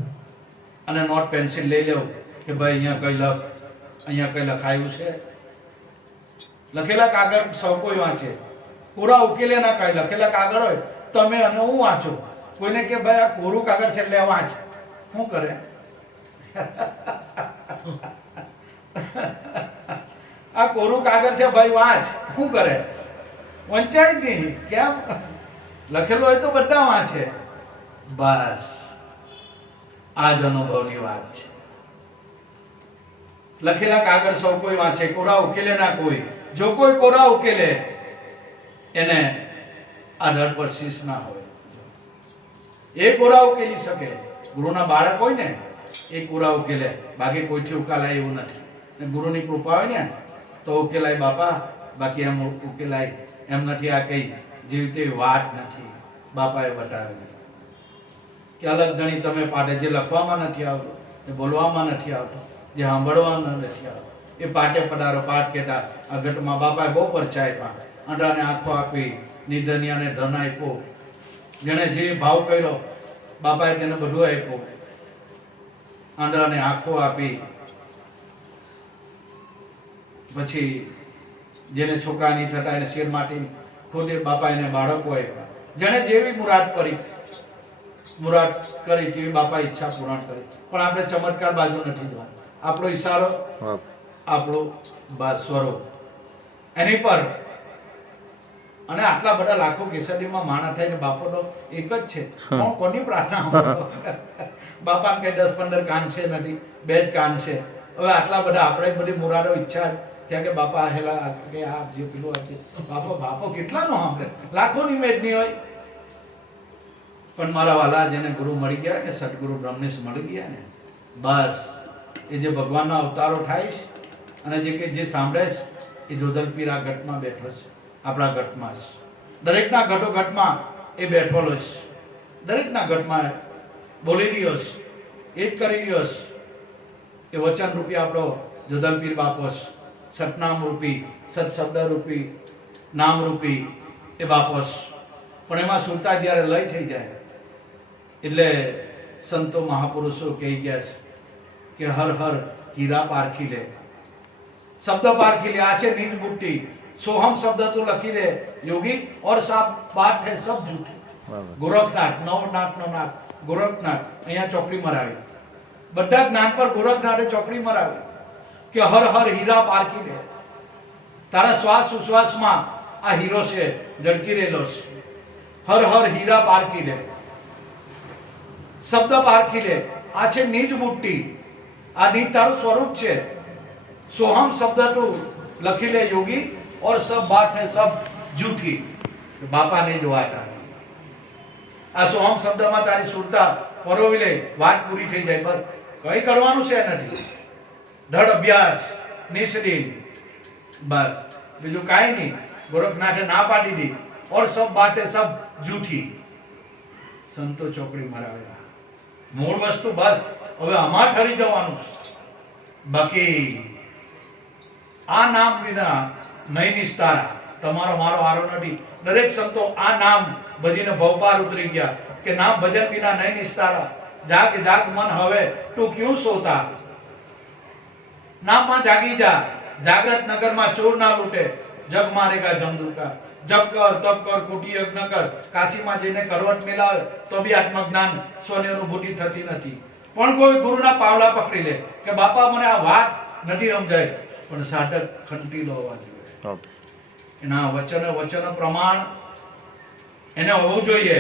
અને નોટ પેન્સિલ લઈ લેવું કે ભાઈ અહીંયા કઈ લખ, અહીંયા કઈ લખાયું છે. લખેલા કાગળ સૌ કોઈ વાંચે, પૂરા ઉકેલે ના કઈ લખેલા કાગળ હોય તમે અને હું વાંચું. કોઈને કે ભાઈ આ કોરું કાગળ છે એટલે વાંચ, શું કરે? આ કોરું કાગળ છે ભાઈ વાંચ, શું કરે? વંચાય જ નહીં. કેમ? લખેલું હોય તો બધા વાંચે. બસ આ જ અનુભવની વાત છે. લખેલા કાગળ સૌ કોઈ વાંચે, કોરા ઉકેલે ના કોઈ. જો કોઈ કોરા ઉકેલે એને આ ડર પર શીશ ના હોય. એ કોરા ઉકેલી શકે. ગુરુના બાળક હોય ને એ કોરા ઉકેલે, બાકી કોઈથી ઉકેલાય એવું નથી. ને ગુરુની કૃપા હોય ને તો ઉકેલાય બાપા, બાકી એમ ઉકેલાય એમ નથી. આ કઈ જીવતી વાત નથી. બાપાએ બતાવેલી કે અલગ ગણી તમે પાડે, જે લખવામાં નથી આવતું, એ બોલવામાં નથી આવતું, જે સાંભળવામાં નથી આવતું, એ પાટે પડારો. પાઠ કહેતા આ ઘટમાં બાપાએ બહુ પરચા આપ્યા. અંડાને આંખો આપી, નિધનિયાને ધન આપ્યો. જેણે જે ભાવ કર્યો બાપાએ તેને બધું આપ્યું. આંડાને આંખો આપી. પછી જેને છોકરા નહીં થતા એને શેર માટી ખોદે, બાપા એને બાળકો આપ્યા. જેને જેવી મુરાદ કરી તેવી બાપા ઈચ્છા પૂર્ણ કરી. પણ આપણે ચમત્કાર બાજુ નથી જોવાનું. આપણો ઈશારો, આપણો સ્વરૂપ એની પર. અને આટલા બધા લાખો કેસરીમાં માણા થઈને બાપો તો એક જ છે. કોની પ્રાર્થના? બાપાને કઈ 10-15 કાન છે નથી, 2 જ કાન છે. હવે આટલા બધા આપણે બધી મુરાદો ઈચ્છા ત્યાં કે બાપા હેલા કે આ જે પેલું આપે બાપો કેટલાનો સાંભળે, લાખોની મેદની હોય. પણ મારા વાલા જેને ગુરુ મળી ગયા કે સદગુરુ બ્રહ્મનિષ્ઠ મળી ગયા ને, બસ એ જે ભગવાનના અવતારો થાય છે અને જે સાંભળે છે એ જોધલપીર આ ઘટમાં બેઠો છે. આપણા ઘટમાં છે. દરેકના ઘટોઘટમાં એ બેઠેલો છે. દરેકના ઘટમાં બોલી રહ્યો છે, એ જ કરી રહ્યો છે. એ વચન રૂપી આપણો જોધલપીર બાપો છે. સતનામ રૂપી, સત શબ્દ રૂપી, નામ રૂપી એ બાપો છે. પણ એમાં સુરતા જ્યારે લય થઈ જાય એટલે સંતો મહાપુરુષો કહી ગયા છે કે હર હર હીરા પારખી લે, શબ્દ પારખી લે. આ છે નીજ બુટ્ટી. સોહમ શબ્દ તું લખી લે યોગી, ઓર સાત બાત હે સબ જૂઠી. બરાબર. ગોરખનાથ, નવનાથ નો નાથ ગોરખનાથ અહીંયા ચોકડી મરાવી. બધા જ્ઞાન પર ગોરખનાથે ચોકડી મરાવી કે હર હર હીરા પારખી લે. તારા શ્વાસ ઉશ્વાસમાં આ હીરો છે, ઝળકી રહેલો છે. હર હર હીરા પારખી લે, શબ્દ પારખી લે. આ છે નીજ બુટ્ટી. આ નીજ તારું સ્વરૂપ છે. સોહમ શબ્દ તું લખી લે યોગી, ઓર સબ બાત હે સબ જૂઠી. બાપાને જ વાત આવી. આ સોહમ શબ્દમાં તારી સુરતા પરોવી લે, વાત પૂરી થઈ જાય. બસ કઈ કરવાનું છે નથી. ધડ અભ્યાસ નિષ્દિન, બસ બીજું કાંઈ નહીં. ગોરખનાથે ના પાડી દી, ઓર સબ બાતે સબ જૂઠી. સંતો ચોકડી મરાવ્યા. મૂળ વસ્તુ બસ હવે આમાં ઠરી જવાનું છે. બાકી આ નામ વિના નહીં નિસ્તારા. તમારો મારો આરો નથી. દરેક સંતો આ નામ ભજીને ભવપાર ઉતરી ગયા કે નામ ભજન વિના નહીં નિસ્તારા. જાગ જાગ મન હવે તું ક્યું સોતા. નામમાં જાગી જા. જાગ્રત નગરમાં ચોર ના લૂટે, જગ મારેગા જમદૂકા. જપ કર, તપ કર, કુટી યજ્ઞ કર. કાશીમાં જઈને કરવટ મેલાવે તો બી આત્મજ્ઞાન સ્વની અનુભૂતિ થતી નથી. પણ કોઈ ગુરુના પાવલા પકડી લે કે બાપા મને આ વાત નથી સમજાય, પણ સાધક ખંતીલો હોવા જોઈએ. એના વચન પ્રમાણ એને હોવું જોઈએ.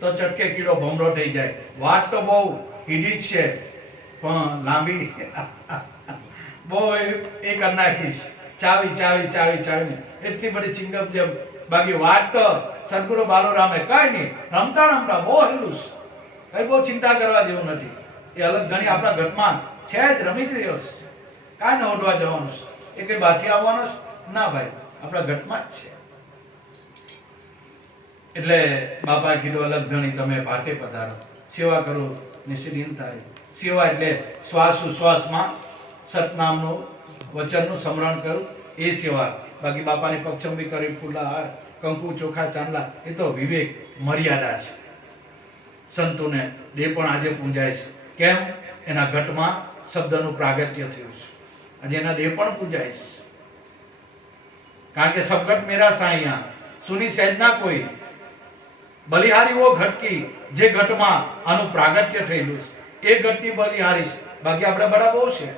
તો ચટકે કીડો ભમરો થઈ જાય. વાત તો બહુ હીડી જ છે, પણ લાંબી બહુ એ કરી નાખીશ. ચાવી એટલી બધી ચિંગમ જેમ. બાકી વાત તો સદગુરુ બાલુરામે કઈ નહીં, રમતા બહુ હેલું છે. કઈ બહુ ચિંતા કરવા જેવું નથી. એ અલગ ઘણી આપણા ઘટમાં છે જ, રમી જ રહ્યો છે. કાંઈ ન ઓઢવા જવાનું છે, એ કઈ બાથી આવવાનો છે ના ભાઈ, આપણા ઘટમાં જ છે. એટલે બાપા કીધું અલગ ધણી તમે ભાટે પધારો, સેવા કરો નિશ્ચિત તારી. સેવા એટલે શ્વાસ ઉશ્વાસમાં સતનામનું વચનનું સ્મરણ કરું એ સેવા. બાકી બાપાની પક્ષંબી કરી, ફૂલાહાર, કંકુ, ચોખા, ચાંદલા એ તો વિવેક મર્યાદા છે. સંતોને દેહ પણ આજે પૂજાય છે. કેમ? એના ઘટમાં શબ્દનું પ્રાગટ્ય થયું છે. આજે એના દેહ પણ પૂજાય છે. કારણ કે સબગટ મેરા સાઈયા સુની સહેજના કોઈ. બલિહારી વો ઘટ કી જે ઘટમાં આનું પ્રાગટ્ય થયેલું છે એ ઘટની બલિહારી છે. બાકી આપણે બધા બહુ છે.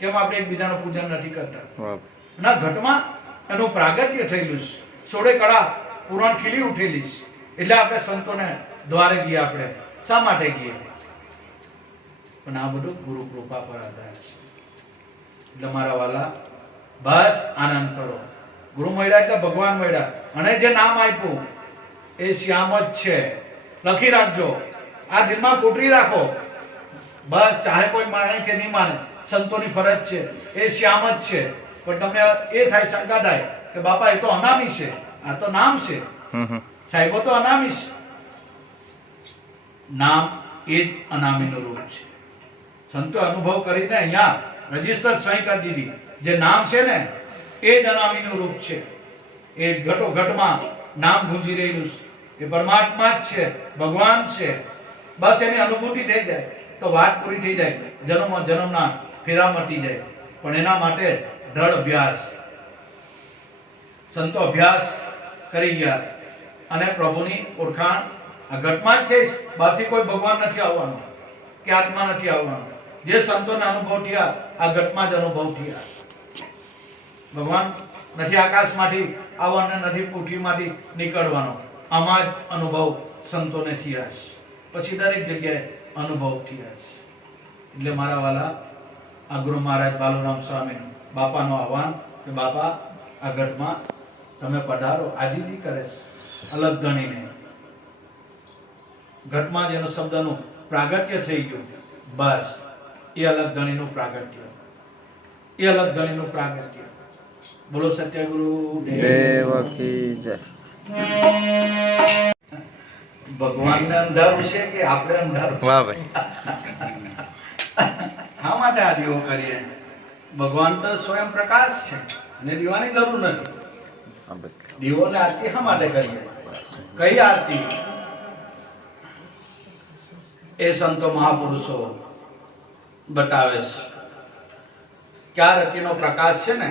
કેમ આપણે એકબીજાનું પૂજન નથી કરતા? ના, ઘટમાં એનું પ્રાગટ્ય થયેલું છે. સોળે કળા પુરાણ ખીલી ઉઠેલી છે. એટલે આપણે સંતોને દ્વારે ગયા. આપણે શા માટે ગયા? પણ આ બધું ગુરુ કૃપા પર આધાર છે. એટલે મારા વાલા બસ આનંદ કરો. ગુરુ મળ્યા એટલે ભગવાન મળ્યા. અને જે નામ આપ્યું એ શ્યામ જ છે. લખી રાખજો, આ દિલમાં કોતરી રાખો. બસ ચાહે કોઈ માને કે નહીં માને, સંતોની ફરજ છે. એ શ્યામ જ છે. પણ તમને એ થાય, શંકા થાય કે બાપા એ તો અનામી છે, આ તો નામ છે. સાહેબો તો અનામી છે. નામ એ જ અનામીનું રૂપ છે. સંતો અનુભવ કરીને અહીંયા રજીસ્ટર સહી કરી દીધી. જે નામ છે ને એ જ અનામીનું રૂપ છે. એ ઘટો ઘટમાં નામ ગુંજી રહેલું છે. એ પરમાત્મા જ છે, ભગવાન છે. બસ એની અનુભૂતિ થઈ જાય તો વાત પૂરી થઈ જાય. જન્મના ફેરા મટી જાય. પણ એના માટે દ્રઢ અભ્યાસ. સંતો અભ્યાસ કરી ગયા અને પ્રભુની ઓળખાણ આ ઘટમાં જ થઈ. બહારથી કોઈ ભગવાન નથી આવવાનું કે આત્મા નથી આવવાનું. જે સંતોને અનુભવ થયા આ ઘટમાં જ અનુભવ થયા. ભગવાન નથી આકાશમાંથી આવવાનો, નથી પૃથ્વીમાંથી નીકળવાનો. આમાં જ અનુભવ સંતોને થયા છે. પછી દરેક જગ્યાએ અનુભવ થયા છે. એટલે મારા વાલા આ ગુરુ મહારાજ બાલુરામ સ્વામીનું બાપાનું આહવાન કે બાપા આ ઘટમાં તમે પધારો. આજીજી કરે છે અલગ ધણીને. ઘટમાં જેનો શબ્દનું પ્રાગટ્ય થઈ ગયું, બસ એ અલગ ધણીનું પ્રાગટ્ય. એ અલગ ધણીનું પ્રાગટ્ય. બોલો સત્યગુરુ દેવ કી જય. ભગવાનને અંધારું છે કે આપણે અંધારું? વાહ ભાઈ. હા, માટે આ દીવો કરીએ. ભગવાન તો સ્વયં પ્રકાશ છે અને દીવાની જરૂર નથી. દીવોને આરતી શા માટે કરીએ? કઈ આરતી? એ સંતો મહાપુરુષો બતાવે છે કે આ રતિનો પ્રકાશ છે ને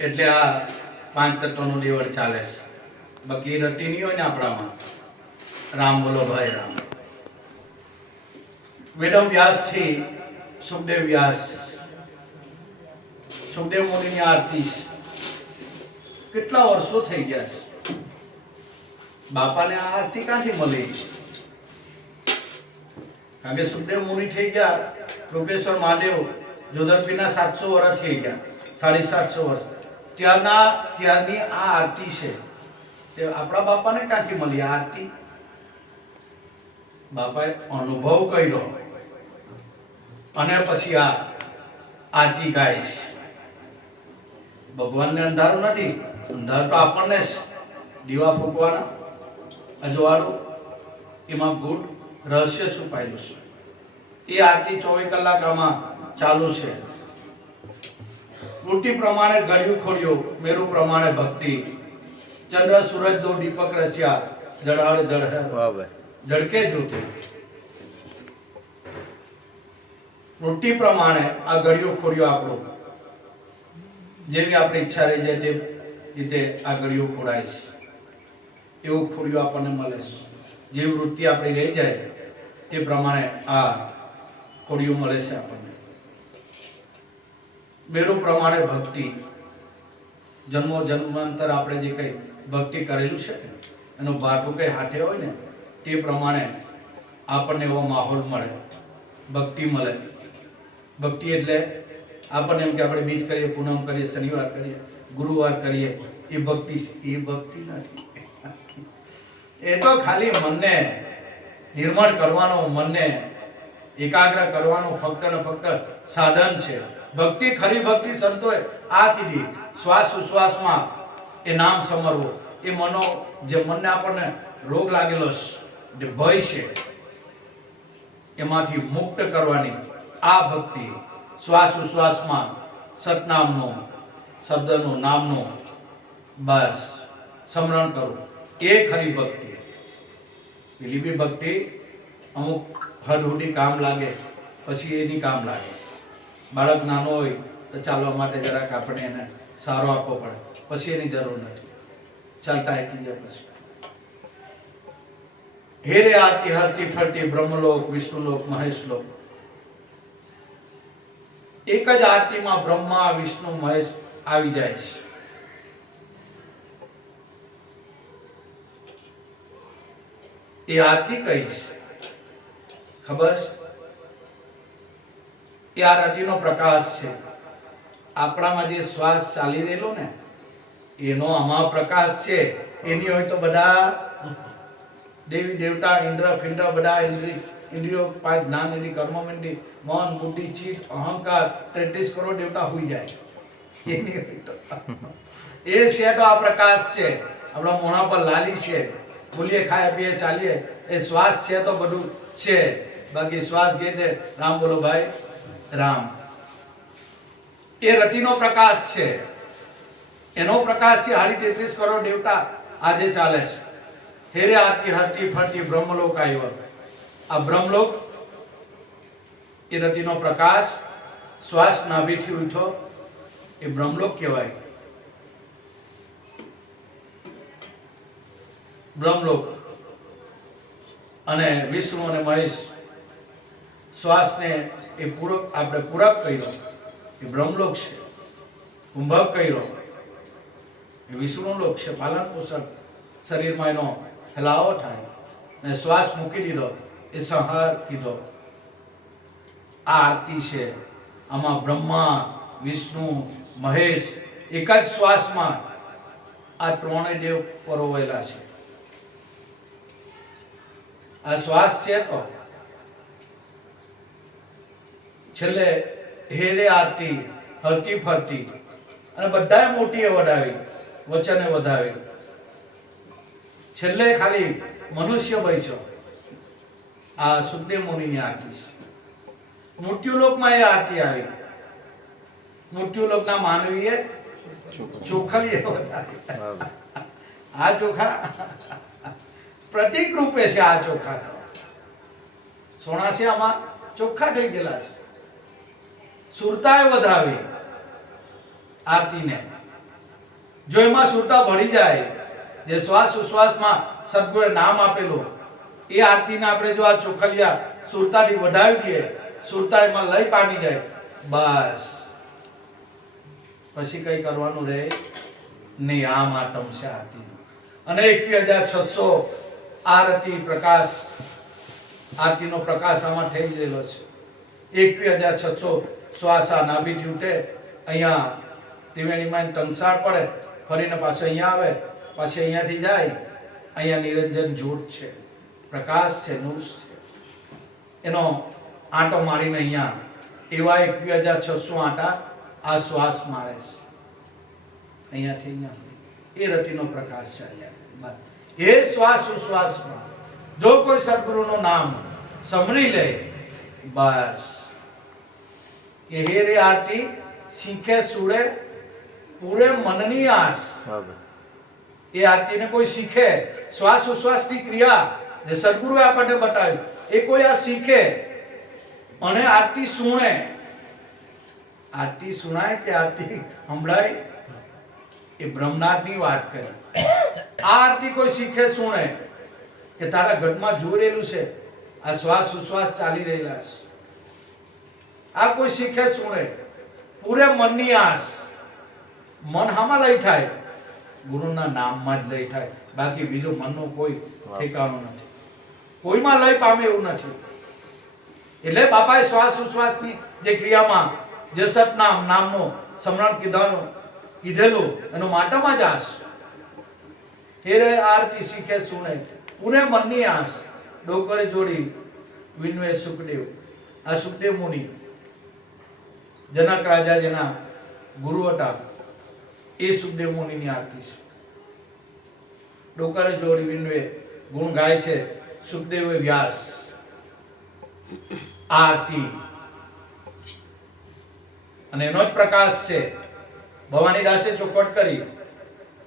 એટલે આ પાંચ તત્વનું દેવળ ચાલે છે. બાકી રતિ નહીં હોય ને આપણામાં. રામ બોલો ભાઈ રામ. વેદમ વ્યાસથી સુખદેવ વ્યાસ, સુખદેવ મુનિની આરતી છે. કેટલા વર્ષો થઈ ગયા છે. બાપાને આ આરતી ક્યાંથી મળી? કારણ કે સુખદેવ મુનિ થઈ ગયા, રૂપેશ્વર મહાદેવ જોધરપીરના 700 વર્ષ થઈ ગયા, 750 વર્ષ. ત્યારની આ આરતી છે. તે આપણા બાપાને ક્યાંથી મળી આ આરતી? બાપાએ અનુભવ કર્યો અને પછી આ આરતી ગાય છે. ભગવાનને અંધારું નથી, અંધારું તો આપણને જ. દીવા ફૂંકવાના અજવાળું, એમાં ગુડ રહસ્ય છુપાયેલું છે. એ આરતી 24 કલાક આમાં ચાલુ છે. વૃત્તિ પ્રમાણે ઘડ્યું ખોડ્યું, મેરુ પ્રમાણે ભક્તિ, ચંદ્ર સૂરજ દો દીપક રચ્યા, જળહળ જળહળ વાહ ભાઈ. જડકે જ્યોતિ. વૃત્તિ પ્રમાણે આ ઘડ્યું ખોડ્યું આપણું, જેવી આપણી ઈચ્છા રહી જાય તે રીતે આ ઘડ્યું ખોડાય છે. એવું ખોડ્યું આપણને મળે છે. જે વૃત્તિ આપણી રહી જાય તે પ્રમાણે આ ખોડિયું મળે છે આપણને. મેરુ પ્રમાણે ભક્તિ, જન્મો જન્માંતર આપણે જે કંઈ ભક્તિ કરેલું છે એનો ભાટું કંઈ હાથે હોય ને તે પ્રમાણે આપણને એવો માહોલ મળે, ભક્તિ મળે. ભક્તિ એટલે આપણને એમ કે આપણે બીજ કરીએ, પૂનમ કરીએ, શનિવાર કરીએ, ગુરુવાર કરીએ, એ ભક્તિ એ ભક્તિ નથી. એ તો ખાલી મનને નિર્મળ કરવાનું, મનને એકાગ્ર કરવાનું ફક્ત ને ફક્ત સાધન છે. ભક્તિ, ખરી ભક્તિ સંતોએ આ કીધી. શ્વાસ ઉશ્વાસમાં એ નામ સમરવું, એ મનો જે મનને આપણને રોગ લાગેલો છે, જે ભય છે, એમાંથી મુક્ત કરવાની આ ભક્તિ. શ્વાસ ઉશ્વાસમાં સતનામનું, શબ્દનું, નામનું બસ સ્મરણ કરવું, એ ખરી ભક્તિ. પેલી બી ભક્તિ અમુક હદ સુધી કામ લાગે, પછી એની કામ લાગે. બાળક નાનો હોય તો ચાલવા માટે જરાક આપણે એને સારો આપવો પડે, પછી એની જરૂર નથી, ચાલતા શીખી જાય પછી. હેરે આરતી હરતી ફરતી બ્રહ્મલોક, વિષ્ણુલોક, મહેશલોક. એક જ આરતીમાં બ્રહ્મા, વિષ્ણુ, મહેશ આવી જાય છે. એ આરતી કઈ છે ખબર છે? એ આરતીનો પ્રકાશ છે. આપણામાં જે શ્વાસ ચાલી રહેલો ને એનો આમાં પ્રકાશ છે. એની હોય તો બધા દેવી દેવતા, ઇન્દ્ર ફિન્દ્ર, બધા ઇન્દ્રિયો, 5 જ્ઞાન ઇન્દ્રિય, કર્મેન્દ્રિય, મન, બુદ્ધિ, ચિત્ત, અહંકાર, 33 કરોડ દેવતા હોઈ જાય. એની હોય તો એ છે તો આ પ્રકાશ છે. આપણા મોઢા પર લાલી છે, બોલીએ, ખાય પીએ, ચાલીએ, એ શ્વાસ છે તો બધું છે. બાકી શ્વાસ ગેટે રામ બોલો ભાઈ રામ. એ રતિનો પ્રકાશ છે. એનો પ્રકાશ છે. હારી 33 કરોડ દેવતા આજે ચાલે છે. હેરે આરતી હરતી ફરતી બ્રહ્મલોક આવ્યો. આ બ્રહ્મલોક એ રતિનો પ્રકાશ શ્વાસ નાભીથી ઉઠો એ બ્રહ્મલોક કહેવાય. બ્રહ્મલોક. અને વિષ્ણુ અને મહેશ શ્વાસને એ પૂરક, આપણે પૂરક કર્યો એ બ્રહ્મલોક છે. કુંભક કર્યો એ વિષ્ણુ લોક છે. પાલન પોષણ શરીરમાં એનો ફેલાવો થાય. અને શ્વાસ મૂકી દીધો એ સંહાર કીધો. આ આરતી છે. આમાં બ્રહ્મા, વિષ્ણુ, મહેશ એક જ શ્વાસમાં આ ત્રણેય દેવ પરોવેલા છે. આ શ્વાસ છે તો છેલ્લે હેરે આરતી હરતી ફરતી, અને બધાએ મોટી એ વડાવી, વચને વધાવી. છેલ્લે ખાલી મનુષ્ય બચ્યો. આ સુખદેવ મુનિની આરતી છે. મૃત્યુલોકમાં એ આરતી આવી. મૃત્યુલોકના માનવીએ ચોખલીએ વધાવી. આ ચોખા પ્રતિક રૂપે છે. આ ચોખા સોના છે, આમાં ચોખ્ખા થઈ ગયેલા છે. સુરતાએ વધાવી આરતીને. જો એમાં સુરતા ભળી જાય, જે શ્વાસ ઉશ્વાસમાં સદગુરુએ નામ આપેલું, એ આરતીને આપણે જો આ ચોખલિયા સુરતાથી વધાવી દઈએ, સુરતા એમાં લઈ પામી જાય, બસ પછી કઈ કરવાનું રહે નહીં. આ માટમ છે આરતી. અને 21,600 આરતી પ્રકાશ, આરતીનો પ્રકાશ આમાં થઈ ગયેલો છે. 21,600 શ્વાસ આ નાભીથી ઉઠે, અહીંયા ત્રિવેણીમાં ટંસાળ પડે, ફરીને પાછો અહીંયા આવે, પાછી અહીંયાથી જાય, અહીંયા નિરંજન જ્યોત છે, પ્રકાશ છે, નૂસ છે, એનો આંટો મારીને અહીંયા એવા 21,600 આંટા આ શ્વાસ મારે છે, અહીંયાથી અહીંયા. એ રતિનો પ્રકાશ છે અહીંયા. એ શ્વાસ ઉશ્વાસમાં જો કોઈ સદગુરુનું નામ સમરી લે, બસ એ રે આરતી શીખે સુડે પૂરે મનની આસ. એ આરતીને કોઈ શીખે, શ્વાસ ઉશ્વાસની ક્રિયા જે સદગુરુએ આપણને બતાવ્યું, એ કોઈ આ શીખે અને આરતી સુણે, આરતી સુણાય કે આરતી સંભળાય, એ બ્રહ્મનાથની વાત કરી. આ આરતી કોઈ શીખે સુણે કે તારા ઘટમાં જોરેલું છે, આ શ્વાસ ઉશ્વાસ ચાલી રહેલા છે, આ કોઈ શીખે સુણે પૂરે મનની આસ. મન હામાં લઈ થાય? ગુરુના નામમાં જ લઈ થાય. બાકી બીજું મનનું કોઈ ઠેકાણું નથી, કોઈમાં લય પામે એવું નથી. એટલે બાપાએ શ્વાસ ઉશ્વાસની જે ક્રિયામાં જે સતનામ નામનું સ્મરણ કીધેલું એનું માટમાં જ આસ. હેરે આરતી શીખે સુણે પૂરે મનની આસ. ડોકરે જોડી વિનવે સુખદેવ. આ સુખદેવ મુનિ જનક રાજા જેના ગુરુ હતા, એ સુખદેવ મુનિની આરતી છે. ડોકરે જોડી વિનવે ગુણ ગાય છે સુખદેવ વ્યાસ. આરતી અને એનો જ પ્રકાશ છે. ભવાની દાસે ચોખવટ કરી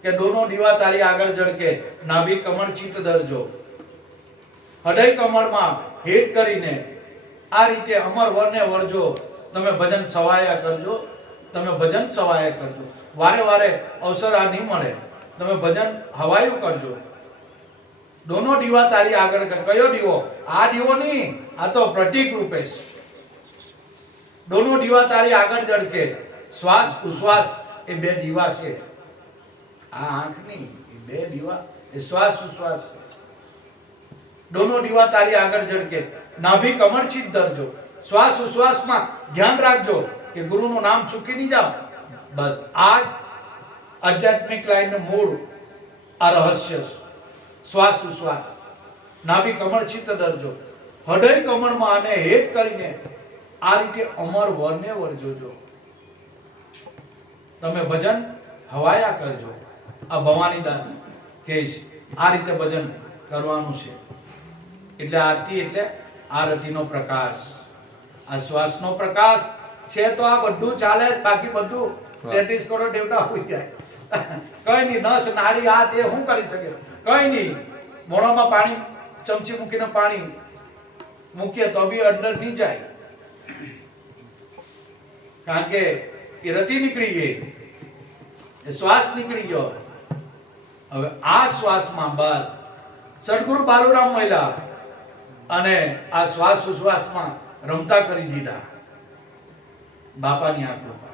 કે દોનો દીવા તારી આગળ જળકે, નાભી કમળ ચિત્ત દરજો. હૃદય કમળમાં હેત કરીને આ રીતે અમર વરને વરજો. તમે ભજન સવાયા કરજો, તમે ભજન સવાયા કરજો. વારે વારે અવસર આ નહીં મળે, તમે ભજન હવાયું કરજો. દોનો દીવા તારી આગળ. કયો દીવો? આ દીવો નહીં, આ તો પ્રતીક રૂપે છે. દોનો દીવા તારી આગળ જળકે. શ્વાસ ઉશ્વાસ એ બે દીવા છે. આ આંખ નહીં, એ બે દીવા એ શ્વાસ ઉશ્વાસ છે. દોનો દીવા તારી આગળ જળકે, નાભી કમળ ચિત્ત ધરજો. શ્વાસ ઉશ્વાસમાં ધ્યાન રાખજો કે ગુરુનું નામ ચૂકી નહીં જાવ. બસ આ આધ્યાત્મિક લાઈનનું મૂળ આ રહસ્ય છે. શ્વાસ ઉશ્વાસ, નાભી કમળ ચિત્ત ધરજો. હૃદય કમળમાં આને હેત કરીને આ રીતે અમર વરને વરજો. તમે ભજન હવાયા કરજો. આ ભવાનીદાસ કહે છે આ રીતે ભજન કરવાનું છે. એટલે આરતી એટલે આ રતિનો પ્રકાશ, આ શ્વાસનો પ્રકાશ છે. તો આ બધું ચાલે, બાકી બધું 33 કરોડ દેવતા હોઈ જાય. કઈ નહીં, નસ નાડી આ તે શું કરી શકે? કઈ નહીં. મોઢામાં પાણી ચમચી મૂકીને પાણી મૂકીએ તો બી અંદર નહીં જાય, કારણ કે એ રતિ નીકળી ગઈ, એ શ્વાસ નીકળી ગયો. હવે આ શ્વાસમાં બસ સદગુરુ બાલુરામ મહિલા અને આ શ્વાસ ઉશ્વાસમાં રમતા કરી દીધા. બાપાની આ કૃપા.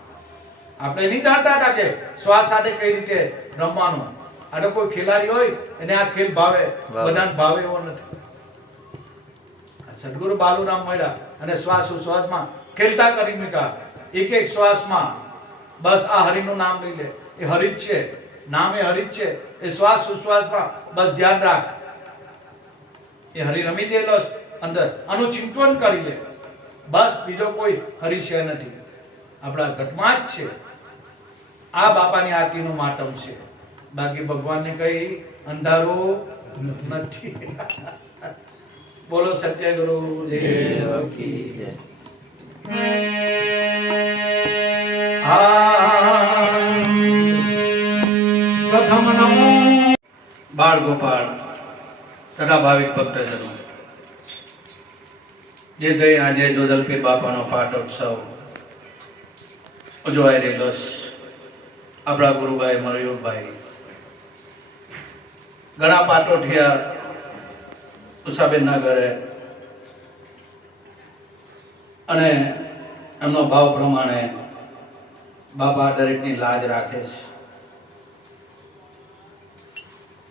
આપણે નહીં જાણતા હતા કે શ્વાસ સાથે કઈ રીતે રમવાનું. આ તો કોઈ ખેલાડી હોય એને આ ખેલ ભાવે, બધાને ભાવે એવો નથી. સદગુરુ બાલુરામ મળ્યા અને શ્વાસ ઉશ્વાસમાં ખેલતા કરી મૂક્યા. એક એક શ્વાસમાં બસ આ હરિનું નામ લઈ લે, એ હરિ જ છે, નામ એ હરિ જ છે. એ શ્વાસ ઉશ્વાસમાં બસ ધ્યાન રાખ, એ હરિ રમી દેલો અંદર, આનું ચિંતન કરી લે. બસ બીજો કોઈ હરિ છે નથી, આપણા ઘટમાં જ છે. આ બાપાની આરતીનું માટમ છે. બાકી ભગવાનને કઈ અંધારું નથી. બોલો સત્યગુરુ દેવ કી જય. પ્રથમ નમો બાળ ગોપાળ તથા ભાવિક ભક્તજનો. જે જઈ આજે જોધલપીર બાપાનો પાટોત્સવ ઉજવાઈ રહેલો છે. આપણા ગુરુભાઈ મયુરભાઈ ઘણા પાટોઠિયા ઉષાબેનના ઘરે અને એમનો ભાવ પ્રમાણે બાપા દરેકની લાજ રાખે છે.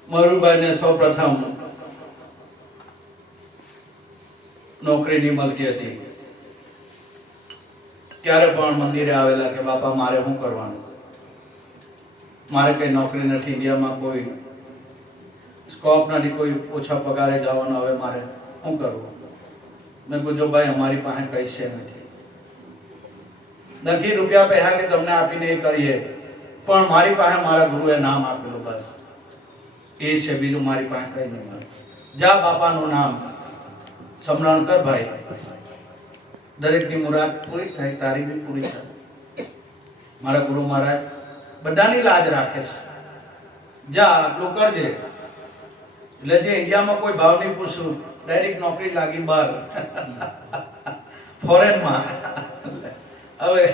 મયુરભાઈને સૌ પ્રથમ નોકરી નહીં મળતી હતી ત્યારે પણ મંદિરે આવેલા કે બાપા મારે શું કરવાનું, મારે કઈ નોકરી નથી, ઇન્ડિયામાં કોઈ સ્કોપ નથી, કોઈ ઓછા પગારે જવાનું, હવે મારે શું કરવું? મેં કીધું જો ભાઈ અમારી પાસે કઈ છે નથી રૂપિયા પૈસા કે તમને આપીને એ કરીએ, પણ મારી પાસે મારા ગુરુએ નામ આપેલું બસ એ છે, બીજું મારી પાસે કઈ નહીં મળે. જા બાપાનું નામ સ્મરણ કર ભાઈ, દરેકની મુરાદ પૂરી થાય, તારી બી પૂરી થાય. મારા ગુરુ મહારાજ બધાની લાજ રાખે છે. જા આટલું કરજે. એટલે જે ઇન્ડિયામાં કોઈ ભાવ નહીં પૂછવું, ડાયરેક્ટ નોકરી લાગી બહાર ફોરેનમાં. હવે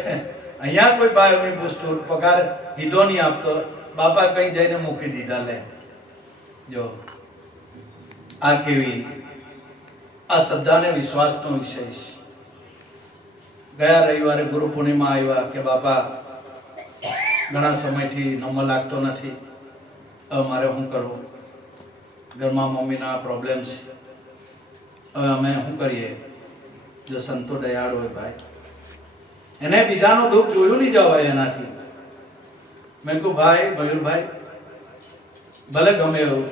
અહીંયા કોઈ ભાવ નહીં પૂછતું, પગાર હીધો નહીં આપતો, બાપા કઈ જઈને મૂકી દીધા. લે જો આ કેવી આ શ્રદ્ધાને વિશ્વાસનો વિષય છે. ગયા રવિવારે ગુરુ પૂર્ણિમા આવ્યા કે બાપા ઘણા સમયથી નંબર લાગતો નથી, હવે મારે શું કરવું? ઘરમાં મમ્મીના પ્રોબ્લેમ્સ, હવે અમે શું કરીએ? જો સંતો દયાળુ હોય ભાઈ, એને બીજાનું દુઃખ જોયું નહીં જવાય એનાથી. મેં કહું ભાઈ મયુરભાઈ ભલે ગમે એવું,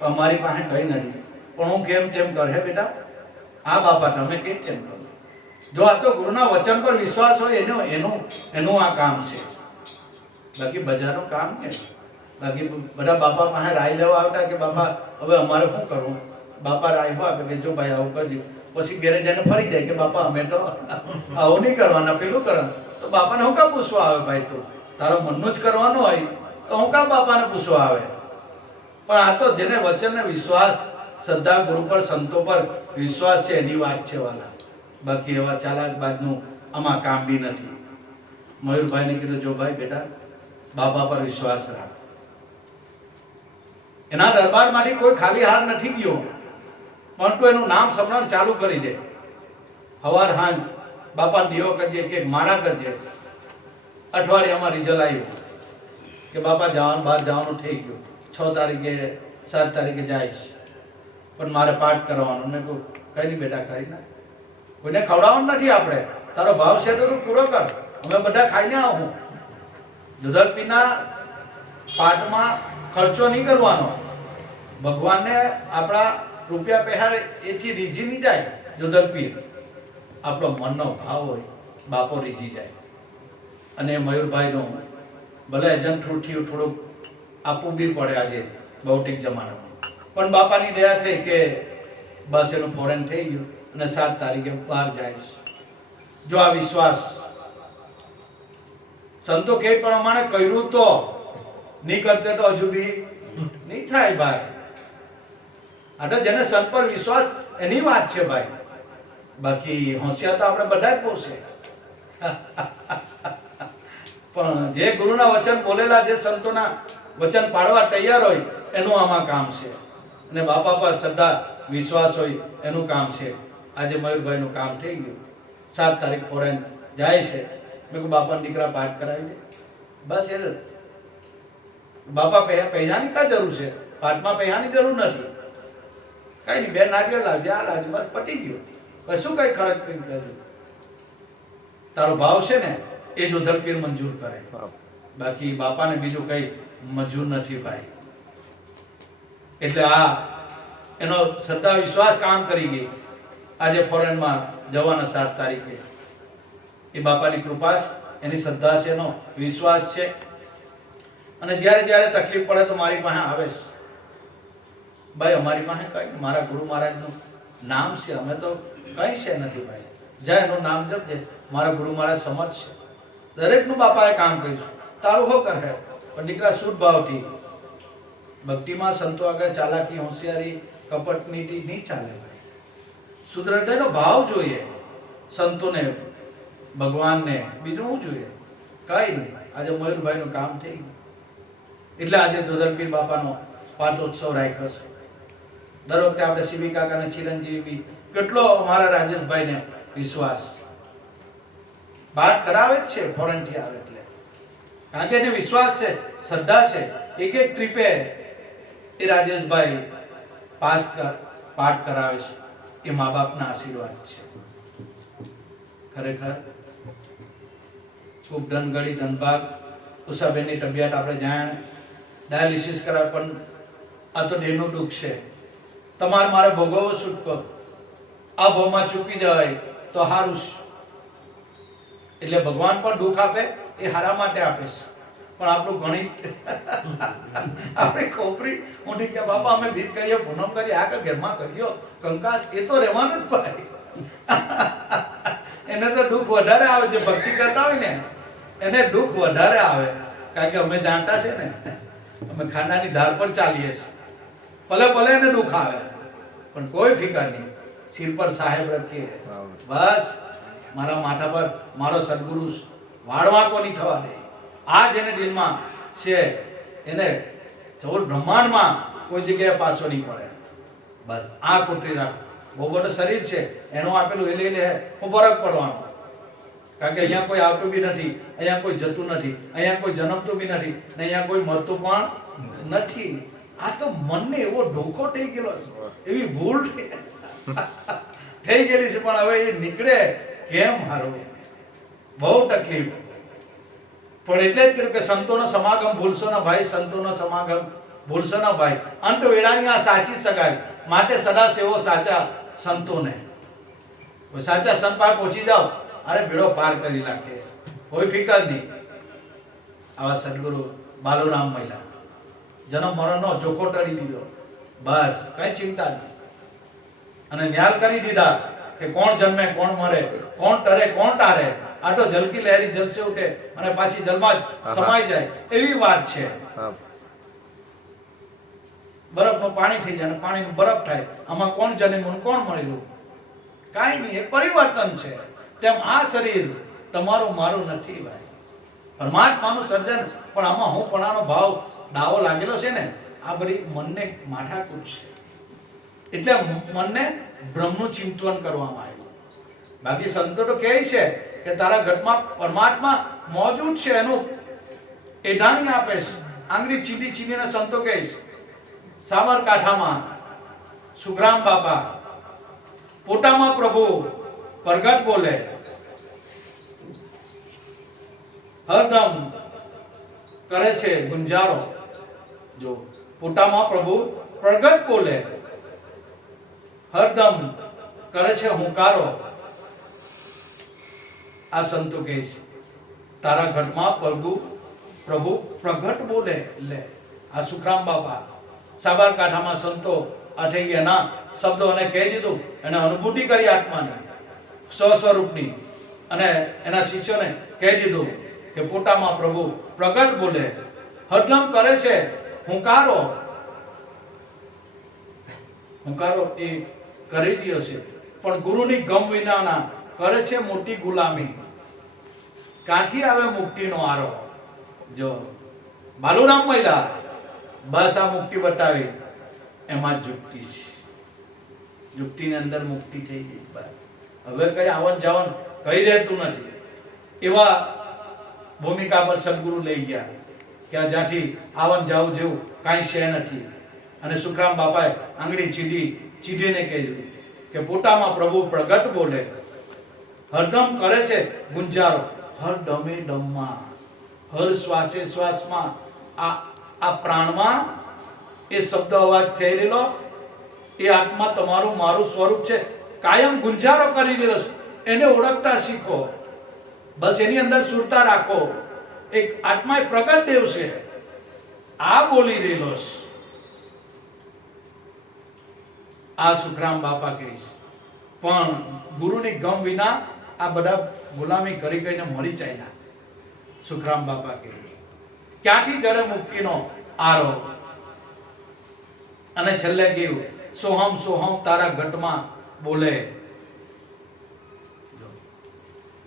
અમારી પાસે કઈ નથી, પણ હું કેમ તેમ કર. હે બેટા, આ બાપા તમે કેમ તેમ કરો? જો આ તો ગુરુના વચન પર વિશ્વાસ હોય એનું આ કામ છે, બાકી બજારનું કામ કે. બાકી બધા બાપા પાસે રાય લેવા આવતા કે બાપા હવે અમારે શું કરવું? બાપા રાય આપે કે જો ભાઈ આવું કરજે, પછી ઘરે જઈને ફરી જાય કે બાપા અમે તો આવું નહીં કરવાના, પેલું કરવાનું. તો બાપાને હું કાં પૂછવા આવે? ભાઈ તું તારો મનનું જ કરવાનું હોય તો હું કાં બાપાને પૂછવા આવે? પણ આ તો જેને વચનને વિશ્વાસ, શ્રદ્ધા, ગુરુ પર સંતો પર વિશ્વાસ છે એની વાત છે વાલા. બાકી એવા ચાલાક બાજનું આમાં કામ બી નથી. મયુરભાઈને કીધું જો ભાઈ બેટા બાપા પર વિશ્વાસ રાખ. એના દરબારમાંથી કોઈ ખાલી હાર નથી ગયો, પણ તો એનું નામ સ્મરણ ચાલુ કરી દે. હવાર હાંજ બાપાને દીવો કરજે, કે માળા કરજે. અઠવાડિયામાં રિઝલ્ટ આવ્યું કે બાપા જવાનું, બહાર જવાનું થઈ ગયું. 6 તારીખે 7 તારીખે જાય, પણ મારે પાઠ કરવાનો. મેં કહું કઈ નહીં બેટા, કરી ના, કોઈને ખવડાવવાનું નથી. આપણે તારો ભાવ છે તો તું પૂરો કર, અમે બધા ખાઈને આવું. જોધલપીરના પાઠમાં ખર્ચો નહીં કરવાનો. ભગવાનને આપણા રૂપિયા પૈસા એથી રીઝી નહીં જાય. જોધલપીર આપણો મનનો ભાવ હોય, બાપો રીઝી જાય. અને મયુરભાઈનું ભલે એજન્ટ થ્રુથી થોડુંક આપવું બી પડે આજે ભૌતિક જમાનામાં, પણ બાપાની દયા થઈ કે બસ એનું ફોરેન થઈ ગયું અને 7 તારીખે બહાર જાય. જો આ વિશ્વાસ સંતો કે પ્રમાણે કર્યું તો નહીં કરતે તો હજુ બી નહીં થાય ભાઈ. આ તો જેને સંત પર વિશ્વાસ એની વાત છે ભાઈ. બાકી હોશિયાર તો આપણે બધા જ બહુ છે. પણ જે ગુરુના વચન બોલેલા, જે સંતોના વચન પાડવા તૈયાર હોય એનું આમાં કામ છે. અને બાપા પર શ્રદ્ધા વિશ્વાસ હોય એનું કામ છે. આજે મયુરભાઈનું કામ થઈ ગયું. 7 તારીખ ફોરેન જાય છે. મેં કહું બાપાના દીકરા પાઠ કરાવી દે. બસ એ બાપા પૈસાની કાં જરૂર છે? પાઠમાં પૈસાની જરૂર નથી. કઈ નહીં, 2 નારિયેળ લાવજે, આ લાવજે, બસ પટી ગયું. કશું કઈ ખર્ચ કરી કરજો. તારો ભાવ છે ને એ જોધલપીર મંજૂર કરે. બાકી બાપાને બીજું કઈ મંજૂર નથી ભાઈ. એટલે આ એનો શ્રદ્ધા વિશ્વાસ કામ કરી ગઈ. આજે ફોરેનમાં જવાના 7 તારીખે. એ બાપાની કૃપા છે, એની શ્રદ્ધા છે, એનો વિશ્વાસ છે. અને જ્યારે જ્યારે તકલીફ પડે તો મારી પાસે આવે છે. ભાઈ અમારી પાસે કઈ, મારા ગુરુ મહારાજનું નામ છે, અમે તો કઈ છે નથી ભાઈ. જ્યાં એનું નામ જપજે, મારા ગુરુ મહારાજ સમજ છે. દરેકનું બાપાએ કામ કર્યું. તારું હો કરે, પણ દીકરા શુદ્ધ ભાવથી ભક્તિમાં સંતો આગળ ચાલાકી, હોશિયારી, કપટ નીતિ નહીં ચાલે ભાઈ. શુદ્ધ હૃદયનો ભાવ જોઈએ સંતોને, ભગવાનને, બીજું શું જોઈએ? કઈ નહીં. આજે મયુરભાઈનું કામ થઈ ગયું એટલે આજે ધોધરપીર બાપાનો પાટોત્સવ રાખ્યો છે. દર વખતે આપણે સીવી કાકાને ચિરંજીવી, કેટલો અમારા રાજેશભાઈને વિશ્વાસ વાત કરાવે જ છે ફોરેનથી આવે એટલે, કારણ કે એને વિશ્વાસ છે, શ્રદ્ધા છે. એક એક ટ્રીપે એ રાજેશભાઈ પાઠ કરાવે છે. એ મા બાપના આશીર્વાદ છે ખરેખર. ખૂબ ધનગડી ધનભાગ. ઉષાબેનની તબિયત આપણે જાણ ડાયાલિસિસ કરાવે, પણ આ તો દેહનું દુઃખ છે. તમારે મારે ભોગવવો છૂટકો. આ ભાવમાં ચૂકી જવાય તો સારું. એટલે ભગવાન પણ દુઃખ આપે એ હારા માટે આપે છે. પણ આપણું ગણિત આપણે ખોપરી ઊંધી કે બાપા અમે ભીત કરીએ, પૂનમ કરીએ, આ કે ઘરમાં કર્યો કંકાસ, એ તો રહેવાનું જ ભાઈ. એને તો દુઃખ વધારે આવે. જે ભક્તિ કરતા હોય ને એને દુઃખ વધારે આવે, કારણ કે અમે જાણતા છે ને, અમે ખાનાની ધાર પર ચાલીએ છીએ. ભલે ભલે એને દુઃખ આવે પણ કોઈ ફિકર નહીં, સિર પર સાહેબ રાખીએ. બસ મારા માથા પર મારો સદગુરુ વાળવાકો નહીં થવા દે. આ જેને દિલમાં છે એને ચૌદ બ્રહ્માંડમાં કોઈ જગ્યાએ પાછો નહીં પડે. બસ આ કુટરી રાખ. બહુ બધું શરીર છે એનું આપેલું એ લઈ લે, હું ફરક પડવાનો. કારણ કે અહીંયા કોઈ આવતું બી નથી, અહીંયા કોઈ જતું નથી, અહીંયા કોઈ જન્મતું બી નથી, ને અહીંયા કોઈ મરતું પણ નથી. આ તો મનને એવો ધોકો થઈ ગયેલો છે, એવી ભૂલ થઈ ગયેલી છે. પણ હવે એ નીકળે કેમ હારું? બહુ તકલીફ. પણ એટલે જ કર્યું કે સંતોનો સમાગમ ભૂલશો ના ભાઈ, સંતોનો સમાગમ ભૂલશો ના ભાઈ. અંત વેળાની આ સાચી સગાઈ, માટે સદા સેવો સાચા સંતોને. સાચા સંત પાસે પહોંચી જાઓ, અરે ભેડો પાર કરી નાખે, કોઈ ફિકર નહીં. આવા સદગુરુ બાલુરામ મહિલા જન્મ મરણનો જોખો ટળી દીધો. બસ કઈ ચિંતા નહીં. અને ન્યાલ કરી દીધા કે કોણ જન્મે કોણ મરે, કોણ ટરે કોણ તારે. આ તો જલકી લહેરી જલસે ઉઠે અને પાછી જલમાં જ સમાઈ જાય એવી વાત છે. બરફનું પાણી થઈ જાય અને પાણીનું બરફ થાય. આમાં કોણ જન્મ્યું કોણ મળ્યું? કાંઈ નહીં, એ પરિવર્તન છે. તેમ આ શરીર તમારું મારું નથી ભાઈ, પરમાત્માનું સર્જન. પણ આમાં હું પણાનો ભાવ દાવો લાગેલો છે ને, આ બધી મનને માથાકૂટ છે. એટલે મનને બ્રહ્મનું ચિંતન કરવામાં આવ્યું. બાકી સંતો તો કહે છે કે તારા ઘટમાં પરમાત્મા મોજૂદ છે, એનું એઢાણી આપે છે. આંગળી ચીંધી ચીંધીને સંતો કહે છે. સાબરકાંઠામાં સુખરામ બાપા પોતામાં પ્રભુ પ્રગટ બોલે, હરદમ કરે છે ગુંજારો. જો પોતામાં પ્રભુ પ્રગટ બોલે, હરદમ કરે છે હુંકારો. આ સંતો કહે છે તારા ઘટમાં પ્રભુ પ્રગટ બોલે. લે આ સુખરામ બાપા સાબરકાંઠામાં સંતો આ થઈ ગયા ના શબ્દો અને કહી દીધું, એને અનુભૂતિ કરી આત્માની સ્વસ્વરૂપની, અને એના શિષ્યોને કહી દીધું કે પોતામાં પ્રભુ પ્રગટ બોલે, હરદમ કરે છે હુંકારો. હુંકારો એ કરી દીધો છે, પણ ગુરુની ગમ વિનાના કરે છે મોટી ગુલામી. ક્યાંથી આવે મુક્તિનો આરો? જો બાલુરામ મહિલા બસ આ મુક્તિ બતાવી, એમાં જ યુક્તિ છે. યુક્તિની અંદર મુક્તિ થઈ ગઈ. હવે કઈ આવન જાવન કઈ રહેતું નથી. એવા ભૂમિકા પર સદગુરુ લઈ ગયા કે જ્યાંથી આવન જાવું જેવું કાંઈ છે નથી. અને સુખરામ બાપાએ આંગળી ચીધીને કહ્યું કે પોતામાં પ્રભુ પ્રગટ બોલે, હરદમ કરે છે ગુંજારો. હર દમે દમમાં, હર શ્વાસે શ્વાસમાં, આ પ્રાણમાં એ શબ્દ અવાજ થઈ રહેલો, એ આત્મા તમારું મારું સ્વરૂપ છે. કાયમ ગુંજારો કરી રહેલો છે. એને ઓળખતા શીખો. બસ એની અંદર સુરતા રાખો. એક આત્મા એ પ્રગટ દેવ છે, આ બોલી રહેલો છે. આ સુખરામ બાપા કહીશ. પણ ગુરુની ગમ વિના આ બધા ગુલામી કરી કરીને મરી ચાલ્યા. સુખરામ બાપા કહે ક્યાંથી જડે મુક્તિનો આરો. અને છેલ્લે કહ્યું સોહમ સોહમ તારા ઘટમાં બોલે.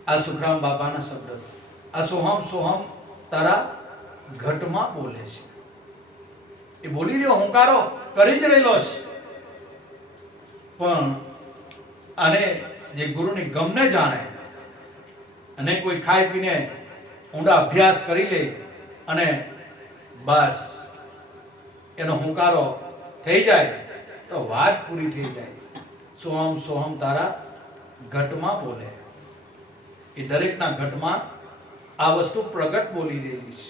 આ સુખરામ બાપાના શબ્દ છે. આ સોહમ સોહમ તારા ઘટમાં બોલે છે. એ બોલી રહ્યો, હુંકારો કરી જ રહેલો છે. પણ આને જે ગુરુની ગમને જાણે અને કોઈ ખાઈ પીને ઊંડા અભ્યાસ કરી લે અને બસ એનો હુંકારો થઈ જાય તો વાત પૂરી થઈ જાય. સોહમ સોહમ તારા ઘટમાં બોલે. એ દરેકના ઘટમાં આ વસ્તુ પ્રગટ બોલી રહેલી છે.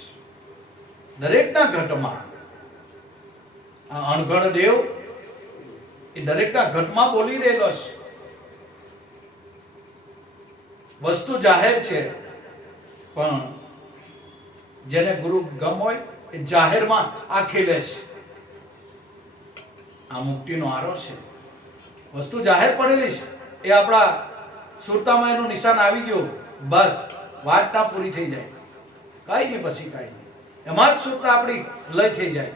દરેકના ઘટમાં આ અણઘડ દેવ એ દરેકના ઘટમાં બોલી રહેલો છે. વસ્તુ જાહેર છે, પણ જેને ગુરુ ગમ હોય એ જાહેરમાં આ ખીલે છે. આ મુક્તિનો આરો છે. વસ્તુ જાહેર પડેલી છે, એ આપણા સુરતામાં એનું નિશાન આવી ગયું, બસ વાત ના પૂરી થઈ જાય. કઈ નહીં, પછી કઈ નહીં. એમાં જ સુરતા આપણી લય થઈ જાય.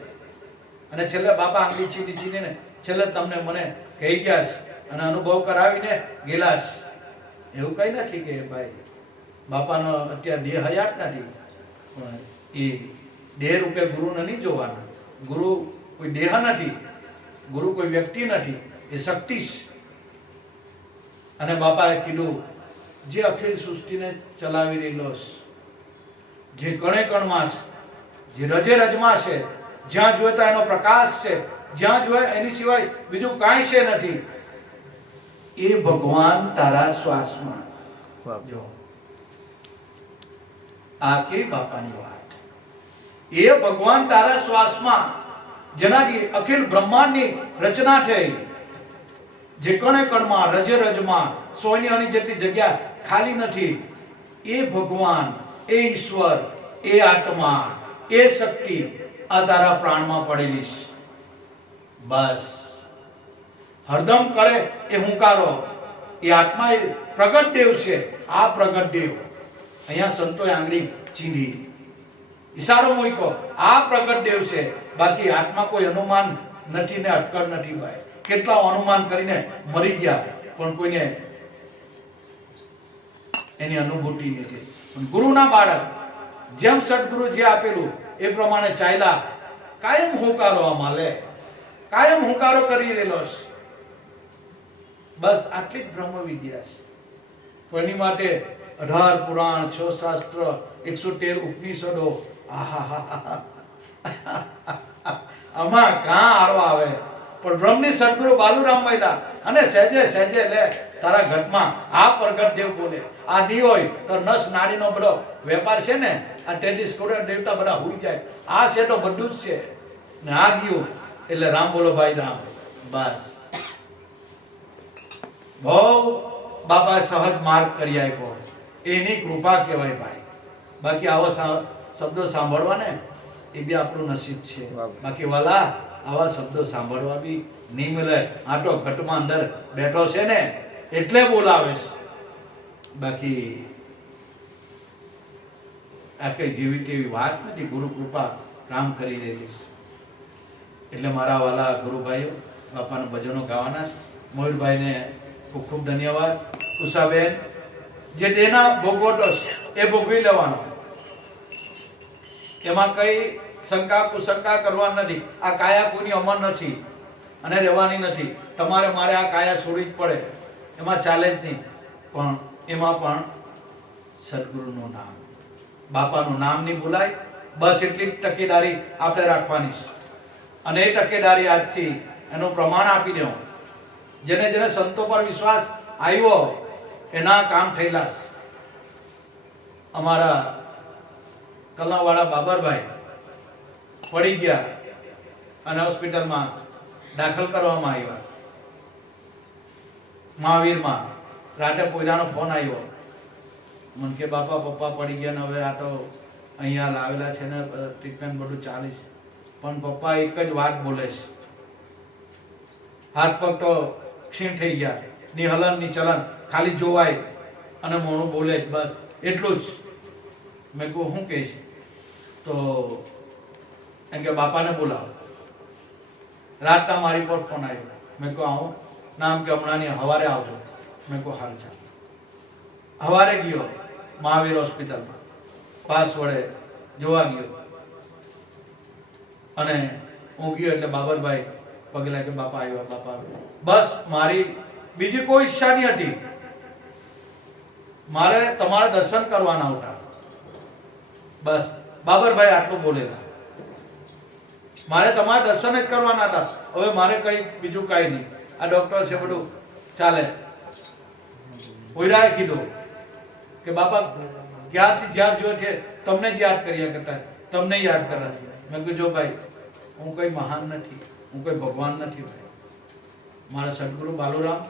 અને છેલ્લે બાપા આંગળી છીની છીનીને છેલ્લે તમને મને કહી ગયા છે અને અનુભવ કરાવીને ગયેલા છે. એવું કઈ નથી કે ભાઈ બાપાનો અત્યારે દેહ હયાત નથી, પણ એ દેહ રૂપે ગુરુને નહીં જોવાના. ગુરુ કોઈ દેહ નથી, ગુરુ કોઈ વ્યક્તિ નથી, એ શક્તિ છે. અને બાપાએ કીધું, જે અખિલ સૃષ્ટિને ચલાવી રહેલો છે, જે કણે કણમાં છે, જે રજે રજમાં છે, જ્યાં જોઈએ ત્યાં એનો પ્રકાશ છે, જ્યાં જોઈએ એની સિવાય બીજું કાંઈ છે નથી, એ ભગવાન તારા શ્વાસમાં. જો આ કે બાપાની વાત. એ ભગવાન તારા શ્વાસમાં, જેનાથી અખિલ બ્રહ્માંડની રચના થઈ, જે કણે કણમાં રજે રજમાં સોયની અણી જેટલી જગ્યા ખાલી નથી, એ ભગવાન, એ ઈશ્વર, એ આત્મા, એ શક્તિ આ તારા પ્રાણમાં પડેલી છે. બસ હરદમ કરે એ હુંકારો. એ આત્મા એ પ્રગટ દેવ છે. આ પ્રગટ દેવ, અહીંયા સંતોએ આંગળી ચીંધી, ઈશારો મૂક્યો, આ પ્રગટ દેવ છે. બાકી આત્મા કોઈ અનુમાન નથી ને અટકળ નથી ભાઈ. કેટલા અનુમાન કરીને મરી ગયા, પણ કોઈને એની અનુભૂતિ નથી. પણ ગુરુના બાળક જેમ સદગુરુ જે આપેલું એ પ્રમાણે ચાલ્યા. કાયમ હુંકારો આમાં લે, કાયમ હુંકારો કરી રહેલો છે. બસ આટલી જ બ્રહ્મ વિદ્યા છે. તો એની માટે 18 પુરાણ, 6 શાસ્ત્ર, 113 ઉપનિષદો, આમાં કાં આરો આવે. પણ બ્રહ્મની સદગુરુ બાલુરામ મહિલા અને સહેજે સહેજે લે તારા ઘટમાં આ પ્રગટ દેવ બોલે. આ દી હોય તો નસ નાડીનો બધો વેપાર છે ને, આ ટેડિસ કોડર દેવતા બધા હોઈ જાય. આ છે તો બધું જ છે ને. આ ગયું એટલે રામ બોલો ભાઈ રામ. બસ બહુ બાપા સહજ માર્ગ કરી આપ્યો, એની કૃપા કહેવાય ભાઈ. બાકી આવો શબ્દો સાંભળવા ને એ બી આપણું નસીબ છે. બાકી વાલા આવા શબ્દો સાંભળવા બી નહીં મળે. આટો ઘટમાં અંદર બેઠો છે ને એટલે બોલાવે છે. બાકી આ કઈ જેવી તેવી વાત નથી. ગુરુ કૃપા કામ કરી રહેલી છે. એટલે મારા વાલા ગુરુભાઈઓ બાપાના ભજનો ગાવાના છે. મોહિરભાઈને ખૂબ ખૂબ ધન્યવાદ. ઉષાબેન જે દેના ભોગવટો છે એ ભોગવી લેવાનો, એમાં કઈ શંકા કુશંકા કરવા નથી. આ કાયા કોઈની અમર નથી અને રહેવાની નથી. તમારે મારે આ કાયા છોડવી જ પડે, એમાં ચાલે જ નહીં. પણ એમાં પણ સદગુરુનું નામ, બાપાનું નામ નહીં ભૂલાય. બસ એટલી જ તકેદારી આપણે રાખવાની છે. અને એ તકેદારી આજથી એનું પ્રમાણ આપી દેવું. જેને જેને સંતો પર વિશ્વાસ આવ્યો એના કામ થયેલા છે. અમારા કલાવાળા બાબરભાઈ પડી ગયા અને હોસ્પિટલમાં દાખલ કરવામાં આવ્યા. મહાવીરમાં રાતે પોયરાનો ફોન આવ્યો. મને કે બાપા પપ્પા પડી ગયા ને હવે આ તો અહીંયા લાવેલા છે ને ટ્રીટમેન્ટ બધું ચાલે છે. પણ પપ્પા એક જ વાત બોલે છે, હાથ પગ તો ક્ષીણ થઈ ગયા, ની હલન ની ચલન ખાલી જોવાય અને મોણું બોલે જ, બસ એટલું જ. મેં કહું શું કહીશ? તો એમ કે બાપાને બોલાવો. રાતના મારી પર ફોન આવ્યો. મેં કહું આવું? નામ કે હમણાંની સવારે આવજો. મેં કહું હાલ ચાલ. હવારે ગયો મહાવીર હોસ્પિટલમાં, પાસ વડે જોવા ગયો અને હું ગયો એટલે બાબરભાઈ પગે લાગે, બાપા આવ્યા, બાપા આવ્યા. બસ મારી બીજી કોઈ ઈચ્છા નહીં હતી, મારે તમારા દર્શન કરવાના હતા. બસ બાબરભાઈ આટલું બોલેલા, મારે તમારા દર્શન જ કરવાના હતા, હવે મારે કઈ બીજું કઈ નહીં. આ ડોક્ટર છે બધું ચાલે. ઓયરાએ કીધું કે બાપા ક્યાંથી જ્યાં જો છે તમને જ યાદ કર્યા કરતા, તમને યાદ કરે. મેં કીધું જો ભાઈ, હું કોઈ મહાન નથી, હું કોઈ ભગવાન નથી ભાઈ. મારા સદગુરુ બાલુરામ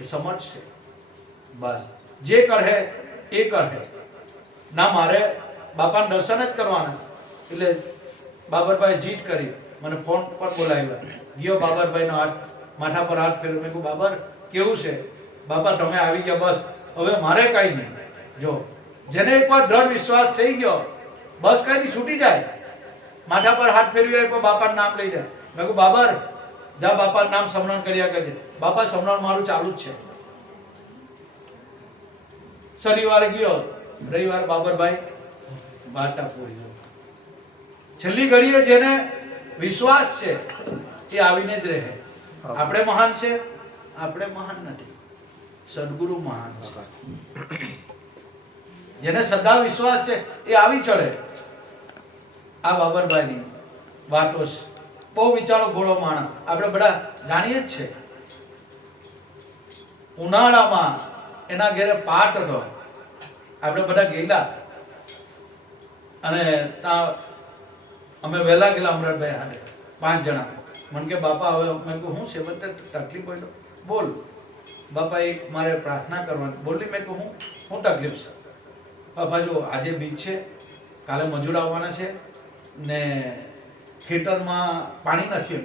એ સમજશે. બસ જે કરે એ કરે ના, મારે બાપાને દર્શન જ કરવાના છે. એટલે બાબરભાઈ જીત કરી મને ફોન પર બોલાવ્યા. ગયો બાબરભાઈનો હાથ માથા પર હાથ ફેરવ્યો. મેં કહ્યું બાબર કેવું છે? બાપા તમે આવી ગયા, બસ હવે મારે કઈ નહીં. જો જેને એકવાર દ્રઢ વિશ્વાસ થઈ ગયો, બસ કઈ નહીં, છૂટી જાય. માથા પર હાથ ફેરવ્યો પણ બાપાનું નામ લઈ જાય. મેં કહ્યું બાબર જા બાપાનું નામ સ્મરણ કર્યા કરજે. બાપા સ્મરણ મારું ચાલુ જ છે. શનિવારે ગયો, રવિવાર બાબરભાઈ વાર્તા પૂરી. છેલ્લી ઘડીએ જેને વિશ્વાસ છે એ આવીને જ રહે. આપણે મહાન છે? આપણે મહાન નથી, સદગુરુ મહાન છે. જેને સદા વિશ્વાસ છે એ આવી ચડે. આ બાબરભાઈની વાતો છે. બહુ વિચારો ભોળો માણસ, આપણે બધા જાણીએ જ છે. ઉનાળામાં એના ઘરે પાટ હતો, આપણે બધા ગયેલા અને ત્યાં અમે વહેલા ગયેલા અમરતભાઈ હાથે 5 જણા. મને કે બાપા હવે મેં કહું હું છે બધા તકલીફ હોય તો બોલ. બાપા એક મારે પ્રાર્થના કરવાની. બોલી. મેં કહું હું તકલીફ છે? બાપા જો આજે બીજ છે, કાલે મજૂર આવવાના છે ને ખેતરમાં પાણી નથી.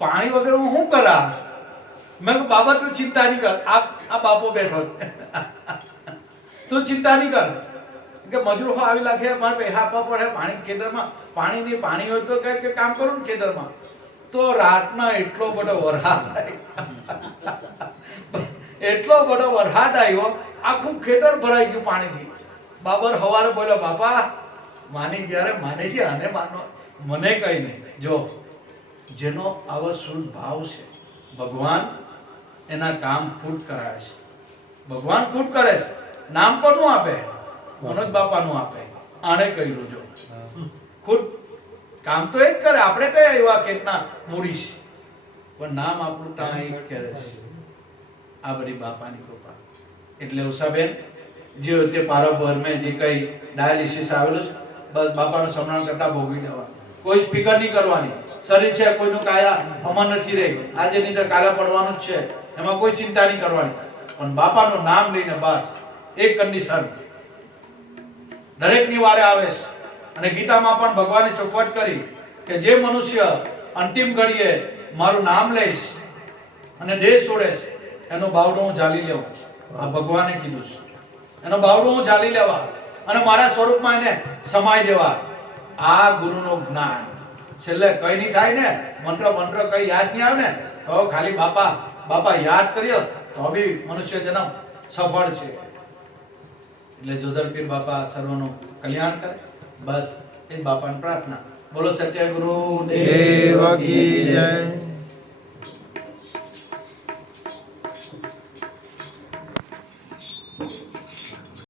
પાણી વગર હું શું કરા? મેં કહું બાબા તું ચિંતા નહીં કર, આ બાપો બેઠો તું ચિંતા નહીં કર કે મજૂર હો આવી લાગે, મારે પૈસા આપવા પડે. પાણી ખેતરમાં પાણી નહીં, પાણી હોય તો કઈ કામ કરું ને ખેતરમાં. તો રાતના એટલો બધો વરસાદ એટલો બધો વરસાદ આવ્યો, આખું ખેતર ભરાઈ ગયું પાણીથી. બાબર હવારે બોલ્યો બાપા માની જ્યારે માની ગયા અને માનો મને કઈ નહીં. જો જેનો આવો શુદ્ધ ભાવ છે, ભગવાન એના કામ ખુદ કરાવે છે. ભગવાન ખુદ કરે છે. નામ કોનું આપે? મનોજ બાપાનું આપે. આણે કર્યું. જો ખુદ કામ તો એ જ કરે. આપણે કયા એવા કેટલા મૂડી છે, પણ નામ આપણું ત્યાં એક કરે છે. આ બધી બાપાની કૃપા. એટલે ઉષાબેન જે તે પારાપર મેં જે કઈ ડાયાલિસિસ આવેલું છે, બસ બાપાનું સ્મરણ કરતા ભોગવી દેવાનું. કોઈ ફિકર નહીં કરવાની. શરીર છે, કોઈનું કાયા અમર નથી રહી, આજે નહીં તો કાલે પડવાનું જ છે, એમાં કોઈ ચિંતા નહીં કરવાની. પણ બાપાનું નામ લઈને બસ એક કન્ડિશન દરેકની વારે આવે છે. અને ગીતામાં પણ ભગવાને ચોખવટ કરી કે જે મનુષ્ય અંતિમ ઘડીએ મારું નામ લઈશ અને દેહ છોડે છે, એનો બાવડો હું ઝાલી લેવું. આ ભગવાને કીધું છે. એનો બાવડો હું ઝાલી લેવા અને મારા સ્વરૂપમાં એને સમાઈ દેવા. આ ગુરુનું જ્ઞાન. છેલ્લે કઈ નહીં થાય ને, મંત્ર કઈ યાદ નહીં આવે ને, તો ખાલી બાપા યાદ કર્યો તો બી મનુષ્ય જન્મ સફળ છે. એટલે જોધર પીર બાપા સર્વનું કલ્યાણ કરે. બસ એ જ બાપાની પ્રાર્થના. બોલો સત્ય ગુરુ દેવ કી જય.